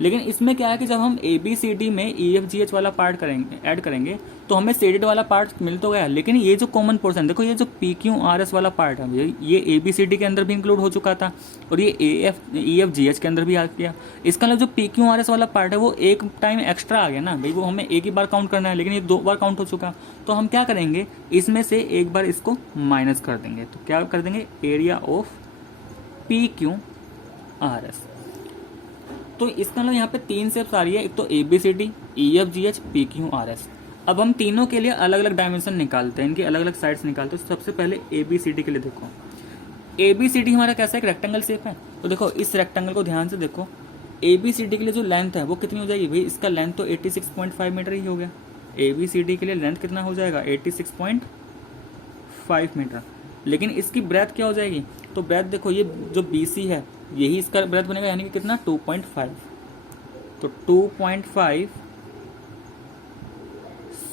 लेकिन इसमें क्या है कि जब हम ABCD में EFGH वाला पार्ट करेंगे, ऐड करेंगे, तो हमें शेडेड वाला पार्ट मिल तो गया, लेकिन ये जो कॉमन पोर्शन देखो, ये जो PQRS वाला पार्ट है ये ABCD के अंदर भी इंक्लूड हो चुका था और ये EFGH के अंदर भी आ गया। इसका मतलब जो PQRS वाला पार्ट है वो एक टाइम एक्स्ट्रा आ गया ना भाई, वो हमें एक ही बार काउंट करना है, लेकिन ये 2 बार काउंट हो चुका। तो हम क्या करेंगे, इसमें से एक बार इसको माइनस कर देंगे, तो क्या कर देंगे, एरिया ऑफ PQRS। तो इसका मतलब यहाँ पे 3 शेप्स आ रही है, एक तो ABCD, EFGH, PQRS। अब हम तीनों के लिए अलग अलग डायमेंशन निकालते हैं, इनकी अलग अलग साइड्स निकालते हैं। सबसे पहले ABCD के लिए देखो, ABCD हमारा कैसा एक रेक्टेंगल शेप है, तो देखो इस रेक्टेंगल को ध्यान से देखो, ABCD के लिए जो लेंथ है वो कितनी हो जाएगी भाई, इसका लेंथ तो 86.5 मीटर ही हो गया। ABCD के लिए लेंथ कितना हो जाएगा, 86.5 मीटर। लेकिन इसकी ब्रेथ क्या हो जाएगी, तो ब्रेथ देखो ये जो BC है यही इसका ब्रेथ बनेगा, यानी कि कितना 2.5, तो 2.5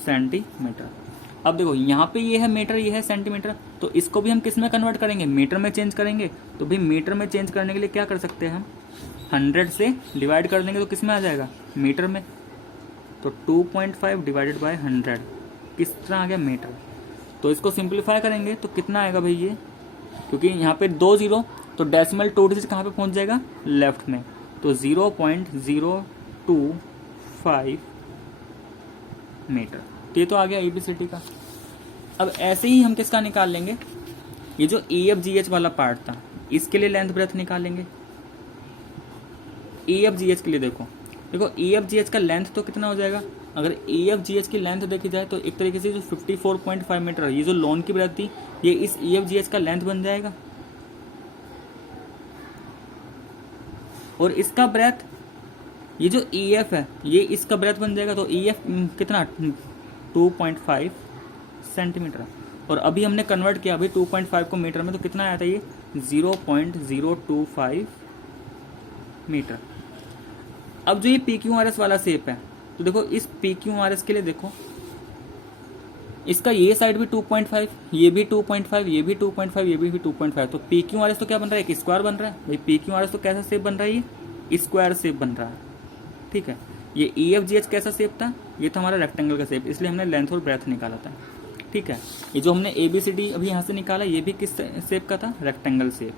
सेंटीमीटर। अब देखो यहाँ पे ये है मीटर, ये है सेंटीमीटर, तो इसको भी हम किस में कन्वर्ट करेंगे, मीटर में चेंज करेंगे। तो भी मीटर में चेंज करने के लिए क्या कर सकते हैं हम, 100 से डिवाइड कर देंगे तो किस में आ जाएगा, मीटर में। तो 2.5 डिवाइडेड बाय 100 किस तरह आ गया, मीटर। तो इसको सिंप्लीफाई करेंगे तो कितना आएगा भाई ये, क्योंकि यहाँ पे 2 0, तो डेसिमल 2 डिजिट कहाँ पे पहुँच जाएगा, लेफ्ट में, तो 0.025 मीटर। ये तो आ गया ABCD का। अब ऐसे ही हम किसका निकाल लेंगे, ये जो EFGH वाला पार्ट था इसके लिए लेंथ ब्रेथ निकालेंगे। EFGH के लिए देखो EFGH का लेंथ तो कितना हो जाएगा, अगर EFGH की लेंथ देखी जाए तो एक तरीके से जो 54.5 मीटर है, ये जो लोन की ब्रेथ थी ये इस EFGH का लेंथ बन जाएगा। और इसका ब्रेथ, ये जो EF है ये इसका ब्रेथ बन जाएगा, तो EF कितना 2.5 सेंटीमीटर। और अभी हमने कन्वर्ट किया अभी 2.5 को मीटर में, तो कितना आया था ये 0.025 मीटर। अब जो ये PQRS वाला शेप है, तो देखो इस PQRS के लिए देखो इसका ये साइड भी 2.5, ये भी 2.5, ये भी 2.5, ये भी 2.5, तो PQRS तो क्या बन रहा है, एक स्क्वायर बन रहा है भाई। PQRS तो कैसा शेप बन रहा है, ये स्क्वायर शेप बन रहा है, ठीक है। ये EFGH कैसा शेप था, ये था हमारा रेक्टेंगल का शेप, इसलिए हमने लेंथ और ब्रेथ निकाला था। ठीक है। ये जो हमने ABCD अभी यहाँ से निकाला ये भी किस शेप का था, रेक्टेंगल शेप।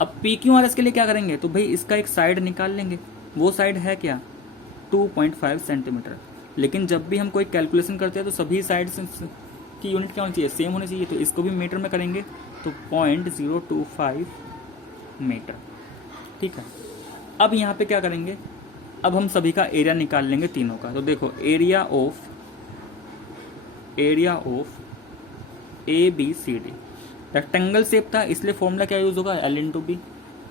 अब PQRS के लिए क्या करेंगे, तो भाई इसका एक साइड निकाल लेंगे, वो साइड है क्या 2.5 सेंटीमीटर। लेकिन जब भी हम कोई कैलकुलेशन करते हैं तो सभी साइड्स की यूनिट क्या होनी चाहिए, सेम होनी चाहिए। तो इसको भी मीटर में करेंगे तो 0.025 मीटर, ठीक है। अब यहाँ पे क्या करेंगे, अब हम सभी का एरिया निकाल लेंगे तीनों का। तो देखो area of ABCD rectangle shape था, इसलिए फॉर्मूला क्या यूज होगा, L/B।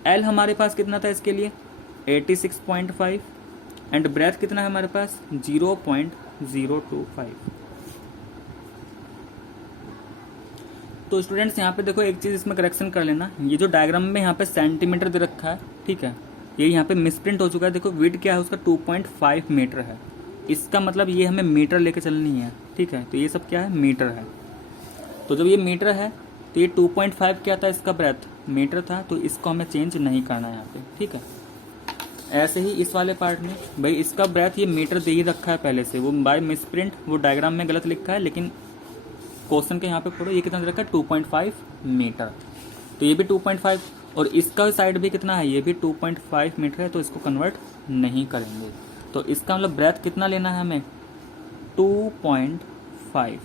L हमारे पास कितना था इसके लिए 86.5 एंड ब्रेथ कितना है हमारे पास 0.025। तो स्टूडेंट्स यहाँ पे देखो एक चीज इसमें करेक्शन कर लेना, ये जो डायग्राम में यहाँ पे सेंटीमीटर दे रखा है, ठीक है, ये यहाँ पे मिसप्रिंट हो चुका है। देखो विड्थ क्या है उसका 2.5 मीटर है, इसका मतलब ये हमें मीटर लेके चलनी है, ठीक है। तो ये सब क्या है, मीटर है। तो जब ये मीटर है तो ये 2.5 क्या था, इसका ब्रेथ मीटर था, तो इसको हमें चेंज नहीं करना है यहाँ पे, ठीक है। ऐसे ही इस वाले पार्ट में भाई इसका ब्रेथ ये मीटर दे ही रखा है पहले से, वो बाय मिसप्रिंट वो डायग्राम में गलत लिखा है, लेकिन क्वेश्चन के यहाँ पे पढ़ो ये कितना दे रखा है 2.5 मीटर। तो ये भी 2.5 और इसका साइड भी कितना है, ये भी 2.5 मीटर है, तो इसको कन्वर्ट नहीं करेंगे। तो इसका मतलब ब्रेथ कितना लेना है हमें 2.5,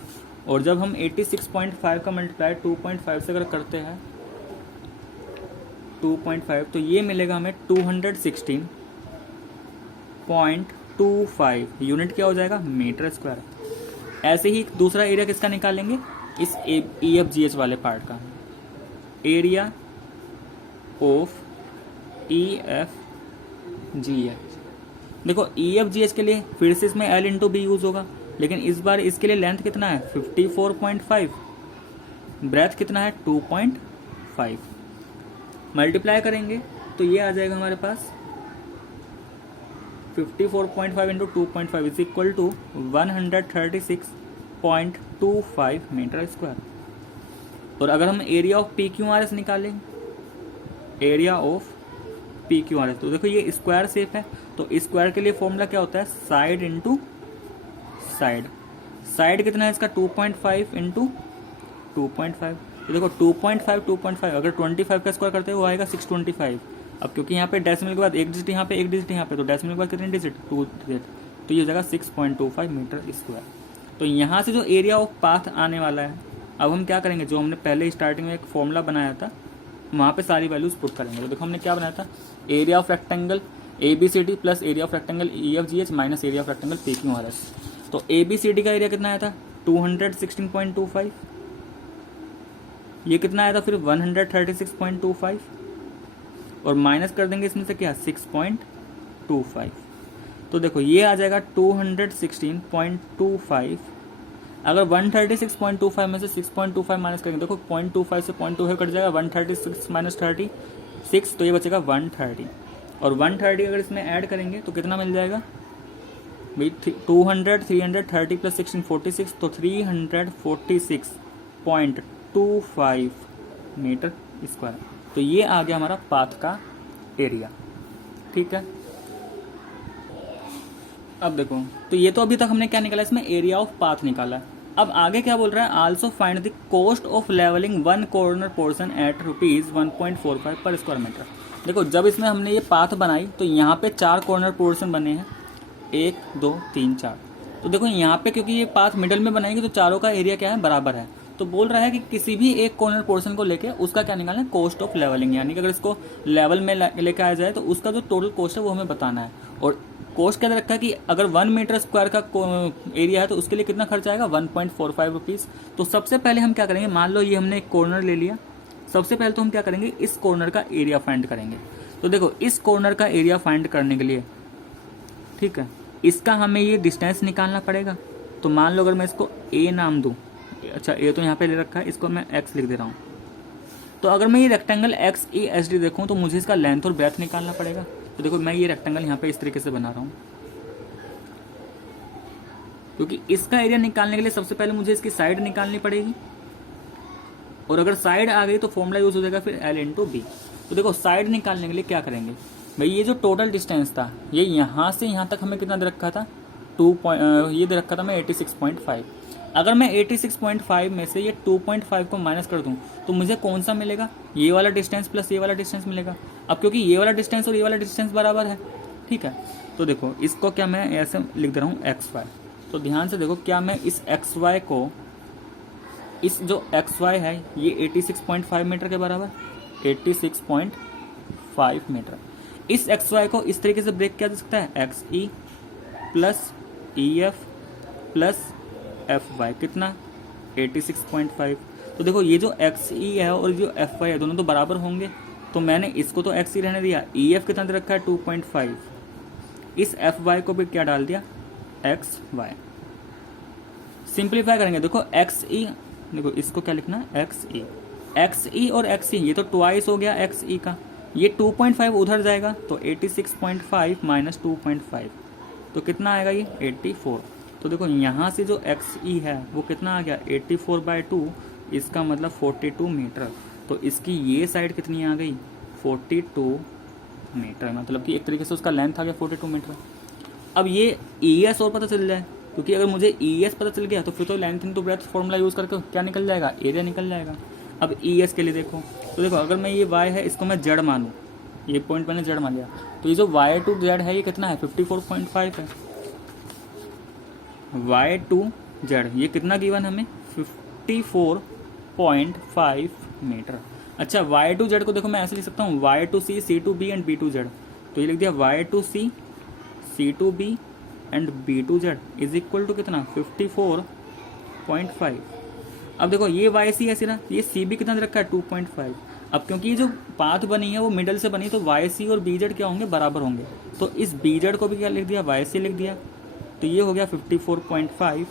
और जब हम 86.5 का मल्टीप्लाई 2.5 से अगर करते हैं 2.5 तो ये मिलेगा हमें 216.25 यूनिट क्या हो जाएगा, मीटर स्क्वायर। ऐसे ही दूसरा एरिया किसका निकालेंगे, इस EFGH वाले पार्ट का, एरिया ऑफ EFGH। देखो EFGH के लिए फिर से इसमें L/B यूज होगा, लेकिन इस बार इसके लिए लेंथ कितना है 54.5, ब्रेथ कितना है 2.5, मल्टीप्लाई करेंगे तो ये आ जाएगा हमारे पास 54.5 into 2.5 is equal to 136.25 metre square. और अगर हम एरिया ऑफ PQRS निकालें, एरिया ऑफ PQRS, तो देखो ये स्क्वायर शेप है, तो स्क्वायर के लिए फॉर्मूला क्या होता है, साइड इंटू साइड। साइड कितना है इसका 2.5 इंटू 2.5, तो देखो 2.5 अगर 25 का स्क्वायर करते हैं वो आएगा 625। अब क्योंकि यहाँ पे डेसिमल के बाद एक डिजिट यहाँ पे एक डिजिट यहाँ पे, तो डेसिमल के बाद कितने डिजिट 2 डिजिट, तो ये हो जाएगा 6.25 मीटर स्क्वायर। तो यहाँ से जो एरिया ऑफ पाथ आने वाला है, अब हम क्या करेंगे, जो हमने पहले स्टार्टिंग में एक फॉर्मूला बनाया था वहाँ पे सारी वैल्यूज पुट करेंगे। तो देखो हमने क्या बनाया था, area of rectangle ABCD plus area of rectangle EFGH minus area of rectangle PQRS। तो ABCD का एरिया कितना आया था 216.25, ये कितना आया था फिर 136.25, और माइनस कर देंगे इसमें से क्या 6.25। तो देखो ये आ जाएगा 216.25। अगर 136.25 में से 6.25 माइनस करेंगे, देखो 0.25 से 0.25 कट जाएगा, 136 माइनस 36, तो ये बचेगा 130, और 130 अगर इसमें ऐड करेंगे तो कितना मिल जाएगा भाई 200, 330 प्लस 16 46, तो 346.25 मीटर स्क्वायर। तो ये आ गया हमारा पाथ का एरिया, ठीक है। अब देखो, तो ये तो अभी तक हमने क्या निकाला, इसमें एरिया ऑफ पाथ निकाला। अब आगे क्या बोल रहा है, also find the cost of levelling one corner portion at ₹1.45 per square metre. देखो जब इसमें हमने ये पाथ बनाई तो यहाँ पे 4 कॉर्नर पोर्शन बने हैं, 1 2 3 4। तो देखो यहाँ पे क्योंकि ये पाथ मिडल में बनाएंगे तो चारों का एरिया क्या है, बराबर है। तो बोल रहा है कि किसी भी एक कॉर्नर पोर्शन को लेके उसका क्या निकालना है, कॉस्ट ऑफ लेवलिंग, यानी कि अगर इसको लेवल में लेके आया जाए तो उसका जो टोटल कॉस्ट है वो हमें बताना है। और कॉस्ट क्या रखा है कि अगर 1 मीटर स्क्वायर का एरिया है तो उसके लिए कितना खर्च आएगा 1.45 रुपीज़। तो सबसे पहले हम क्या करेंगे, मान लो ये हमने एक कॉर्नर ले लिया, सबसे पहले तो हम क्या करेंगे, इस कॉर्नर का एरिया फाइंड करेंगे। तो देखो इस कॉर्नर का एरिया फाइंड करने के लिए, ठीक है, इसका हमें ये डिस्टेंस निकालना पड़ेगा। तो मान लो अगर मैं इसको A नाम दूँ, अच्छा ए तो यहाँ पे ले रखा है, इसको मैं x लिख दे रहा हूँ। तो अगर मैं ये रेक्टेंगल XESD देखूँ तो मुझे इसका लेंथ और ब्रेथ निकालना पड़ेगा। तो देखो मैं ये रेक्टेंगल यहाँ पे इस तरीके से बना रहा हूँ, क्योंकि इसका एरिया निकालने के लिए सबसे पहले मुझे इसकी साइड निकालनी पड़ेगी, और अगर साइड आ गई तो फॉर्मूला यूज हो जाएगा फिर L/B। तो देखो साइड निकालने के लिए क्या करेंगे भाई, ये जो टोटल डिस्टेंस था ये यहाँ से यहाँ तक हमें कितना दे रखा था ये दे रखा था मैं 86.5। अगर मैं 86.5 में से ये 2.5 को माइनस कर दूं तो मुझे कौन सा मिलेगा, ये वाला डिस्टेंस प्लस ये वाला डिस्टेंस मिलेगा। अब क्योंकि ये वाला डिस्टेंस और ये वाला डिस्टेंस बराबर है, ठीक है, तो देखो इसको क्या मैं ऐसे लिख दे रहा हूँ एक्स वाई। तो ध्यान से देखो, क्या मैं इस एक्स वाई को, इस जो एक्स वाई है ये 86.5 मीटर के बराबर, 86.5 मीटर, इस एक्स वाई को इस तरीके से ब्रेक किया जा सकता है, X E plus E F plus F Y, कितना 86.5। तो देखो ये जो एक्स ई है और जो एफ वाई है दोनों तो बराबर होंगे, तो मैंने इसको तो एक्स ई रहने दिया, ई एफ कितना दे रखा है 2.5, इस एफ वाई को भी क्या डाल दिया एक्स वाई। सिंप्लीफाई करेंगे, देखो एक्स ई, देखो इसको क्या लिखना है एक्स ई और एक्स ई, ये तो ट्वाइस हो गया एक्स ई का, ये 2.5 उधर जाएगा तो 86.5 माइनस 2.5 तो कितना आएगा ये 84। तो देखो यहाँ से जो एक्स ई है वो कितना आ गया 84/2, इसका मतलब 42 मीटर। तो इसकी ये साइड कितनी आ गई 42 मीटर, मतलब कि एक तरीके से उसका लेंथ आ गया 42 मीटर। अब ये ई एस और पता चल जाए, क्योंकि अगर मुझे ई एस पता चल गया तो फिर तो length into breadth formula use करके क्या निकल जाएगा, एरिया निकल जाएगा। अब ई एस के लिए देखो, तो देखो अगर मैं ये वाई है इसको मैं जेड मानूँ, ये पॉइंट मैंने जेड मान लिया, तो ये जो वाई टू जेड है ये कितना है 54.5 है। वाई टू जेड ये कितना गिवन हमें 54.5 मीटर। अच्छा वाई टू जेड को देखो मैं ऐसे लिख सकता हूँ Y to C, C to B and B to Z, तो ये लिख दिया Y to C, C to B and B to Z is equal to कितना 54.5। अब देखो ये वाई सी है सिरा, ये सी बी कितना रखा है 2.5। अब क्योंकि ये जो पाथ बनी है वो मिडल से बनी, तो वाई सी और बी जेड क्या होंगे बराबर होंगे, तो इस बी जेड को भी क्या लिख दिया वाई सी लिख दिया, तो ये हो गया 54.5।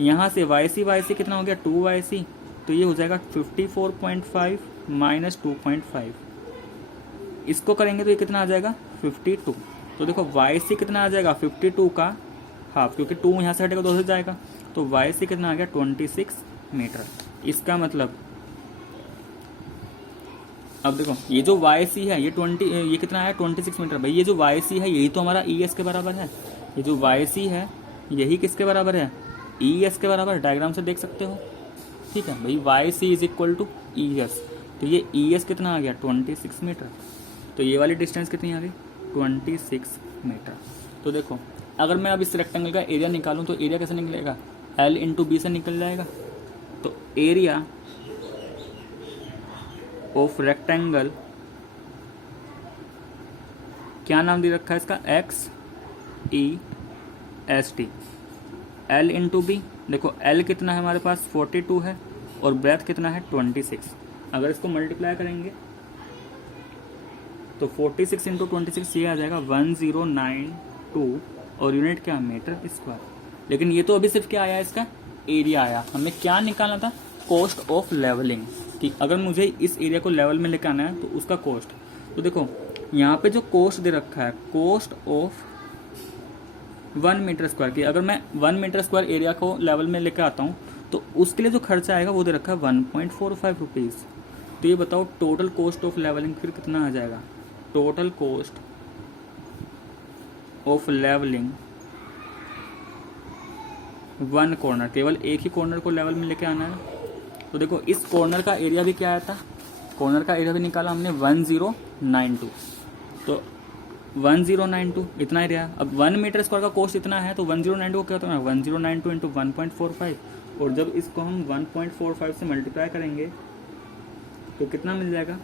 यहाँ से वाई सी कितना हो गया 2YC, तो ये हो जाएगा 54.5 माइनस 2.5, इसको करेंगे तो ये कितना आ जाएगा 52। तो देखो YC कितना आ जाएगा 52 का हाफ, क्योंकि 2 यहाँ से हटेगा 2 से जाएगा, तो YC कितना आ गया 26 मीटर। इसका मतलब अब देखो ये जो YC है ये ये कितना है 26 मीटर। भाई ये जो YC है यही तो हमारा ES के बराबर है, ये जो YC है यही किसके बराबर है ES के बराबर, डायग्राम से देख सकते हो, ठीक है भाई YC is equal to ES, तो ये ES कितना आ गया 26 मीटर, तो ये वाली डिस्टेंस कितनी आ गई 26 मीटर। तो देखो अगर मैं अब इस रेक्टेंगल का एरिया निकालूं तो एरिया कैसे निकलेगा L इंटू बी से निकल जाएगा, तो एरिया ऑफ रेक्टेंगल क्या नाम दे रखा है इसका XEST, L इंटू बी, देखो L कितना है हमारे पास 42 है और ब्रेथ कितना है 26, अगर इसको मल्टीप्लाई करेंगे तो 46 इंटू 26 ये आ जाएगा 1092 और यूनिट क्या मीटर स्क्वायर। लेकिन ये तो अभी सिर्फ क्या आया इसका एरिया आया, हमें क्या निकालना था कॉस्ट ऑफ लेवलिंग, कि अगर मुझे इस एरिया को लेवल में लेकर आना है तो उसका कॉस्ट। तो देखो यहाँ पे जो कॉस्ट दे रखा है कॉस्ट ऑफ 1 मीटर स्क्वायर की, अगर मैं 1 मीटर स्क्वायर एरिया को लेवल में लेकर आता हूँ तो उसके लिए जो खर्चा आएगा वो दे रखा है 1.45 रुपीज़। तो ये बताओ टोटल कॉस्ट ऑफ लेवलिंग फिर कितना आ जाएगा, total cost of levelling 1 corner, केवल एक ही कॉर्नर को लेवल में लेके आना है। तो देखो इस कॉर्नर का एरिया भी क्या आया था, कॉर्नर का एरिया भी निकाला हमने 1092, तो 1092 इतना एरिया। अब 1 मीटर स्क्वायर का कॉस्ट इतना है तो 1092 को क्या होता है 1092 इंटू 1.45, और जब इसको हम 1.45 से मल्टीप्लाई करेंगे तो कितना मिल जाएगा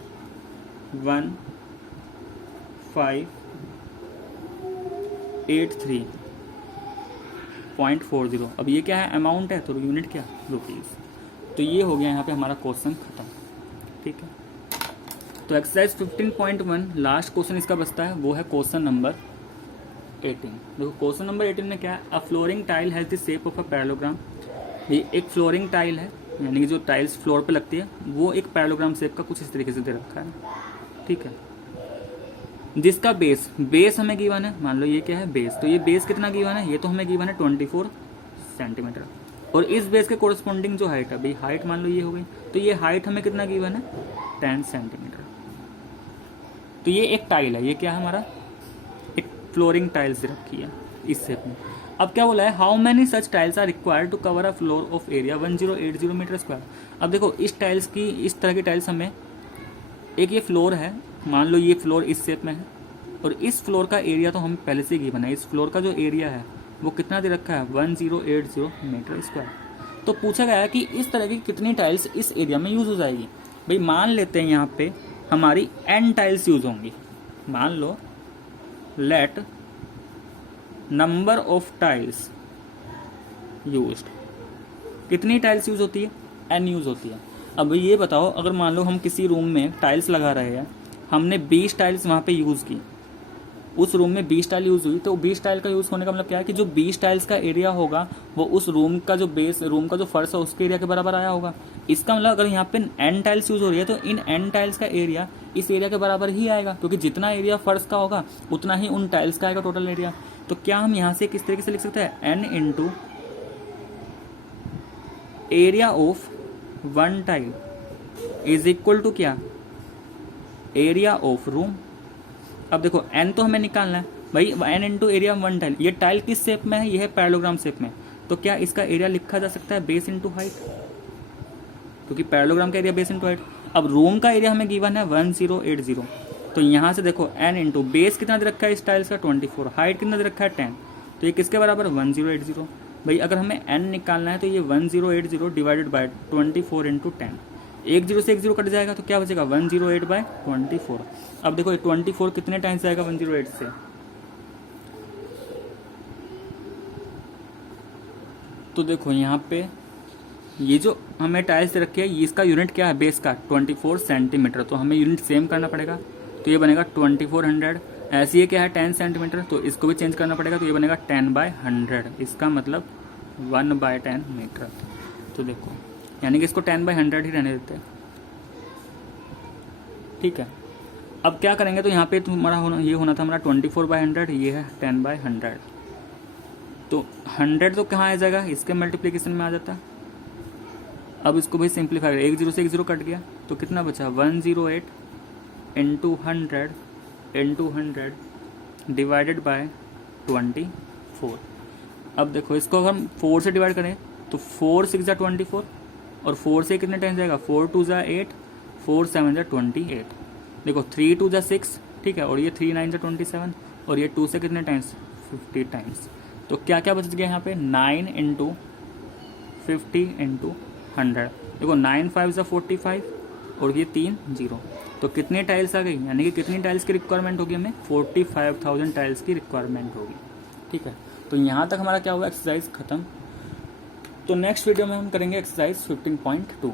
1583.40। अब ये क्या है अमाउंट है तो यूनिट क्या रुपीज़। तो ये हो गया यहाँ पे हमारा क्वेश्चन खत्म, ठीक है। तो एक्सरसाइज 15.1 लास्ट क्वेश्चन इसका बचता है, वो है क्वेश्चन नंबर 18। देखो क्वेश्चन नंबर 18 में क्या है, a flooring tile has the shape of a parallelogram. ये एक फ्लोरिंग टाइल है, यानी कि जो टाइल्स फ्लोर पे लगती है वो एक पैरेललोग्राम शेप का कुछ इस तरीके से दे रखा है, ठीक है। जिसका बेस हमें गिवन है, मान लो ये क्या है बेस, तो ये बेस कितना गिवन है, ये तो हमें गिवन है 24 सेंटीमीटर, और इस बेस के कोरस्पॉन्डिंग जो हाइट है भाई हाइट मान लो ये हो गई, तो ये हाइट हमें कितना गिवन है 10 सेंटीमीटर। तो ये एक टाइल है, ये क्या है हमारा एक फ्लोरिंग टाइल्स रखी है इस शेप में। अब क्या बोला है, how many such tiles are required to cover a floor of area 1080 metre square. अब देखो इस टाइल्स की, इस तरह की टाइल्स हमें, एक ये फ्लोर है, मान लो ये फ्लोर इस शेप में है, और इस फ्लोर का एरिया तो हम पहले से गिवन है, इस फ्लोर का जो एरिया है वो कितना दे रखा है 1080 मीटर स्क्वायर। तो पूछा गया है कि इस तरह की कितनी टाइल्स इस एरिया में यूज़ हो जाएगी। भाई मान लेते हैं यहाँ पे हमारी n टाइल्स यूज़ होंगी, मान लो let number of tiles used, कितनी टाइल्स यूज़ होती है, n यूज़ होती है। अब ये बताओ, अगर मान लो हम किसी रूम में टाइल्स लगा रहे हैं, हमने 20 टाइल्स वहाँ पे यूज़ की, उस रूम में 20 टाइल यूज़ हुई, तो 20 टाइल का यूज़ होने का मतलब क्या है कि जो 20 टाइल्स का एरिया होगा वो उस रूम का जो बेस, रूम का जो फर्श है उसके एरिया के बराबर आया होगा। इसका मतलब अगर यहाँ पे n टाइल्स यूज़ हो रही है तो इन n टाइल्स का एरिया इस एरिया के बराबर ही आएगा, क्योंकि जितना एरिया फर्श का होगा उतना ही उन टाइल्स का आएगा टोटल एरिया। तो क्या हम यहाँ से किस तरीके से लिख सकते हैं, n into area of one tile is equal to क्या, एरिया ऑफ रूम। अब देखो n तो हमें निकालना है भाई, n into area one tile, ये टाइल किस शेप में है, ये है पैरेललोग्राम शेप में, तो क्या इसका एरिया लिखा जा सकता है बेस इंटू हाइट, क्योंकि पैरेललोग्राम का एरिया बेस इंटू हाइट। अब रूम का एरिया हमें गिवन है 1080, तो यहाँ से देखो n इंटू बेस कितना दे रखा है इस टाइल्स का 24, हाइट कितना दे रखा है 10, तो ये किसके बराबर 1080। भाई अगर हमें n निकालना है तो ये 1080 डिवाइडेड बाय 24 इंटू 10, एक जीरो से एक जीरो कट जाएगा तो क्या बचेगा 108 बाय 24। अब देखो 24 कितने टाइम्स जाएगा 108 से, तो देखो यहाँ पे ये जो हमें टाइल्स रखी है इसका यूनिट क्या है बेस का 24 सेंटीमीटर, तो हमें यूनिट सेम करना पड़ेगा, तो ये बनेगा 2400। ऐसे ये क्या है 10 सेंटीमीटर, तो इसको भी चेंज करना पड़ेगा, तो ये बनेगा 10/100, इसका मतलब 1/10 मीटर। तो देखो यानी कि इसको 10/100 ही रहने देते हैं, ठीक है। अब क्या करेंगे, तो यहाँ पे तुम्हारा ये होना था हमारा 24/100, ये है 10/100, तो 100 तो कहाँ आ जाएगा, इसके मल्टीप्लिकेशन में आ जाता। अब इसको भी सिंप्लीफाई, एक जीरो से एक जीरो कट गया, तो कितना बचा 108 इंटू 100 डिवाइडेड बाय 24। अब देखो इसको अगर हम 4 से डिवाइड करें तो 4 6 जा 24, और 4 से कितने टाइम्स जाएगा 4 2 जा 8, 4 7 जा 28। देखो 3 2 जा 6, ठीक है, और ये 3 9 जा 27, और ये 2 से कितने टाइम्स 50 टाइम्स। तो क्या क्या बच गया यहाँ पे 9 इंटू 50 इंटू 100, देखो 9 5 जा 45, और ये 3 0, तो कितने टाइल्स आ गई, यानी कि कितनी टाइल्स की रिक्वायरमेंट होगी हमें 45,000 टाइल्स की रिक्वायरमेंट होगी, ठीक है। तो यहाँ तक हमारा क्या हुआ एक्सरसाइज खत्म। तो नेक्स्ट वीडियो में हम करेंगे एक्सरसाइज 15.2।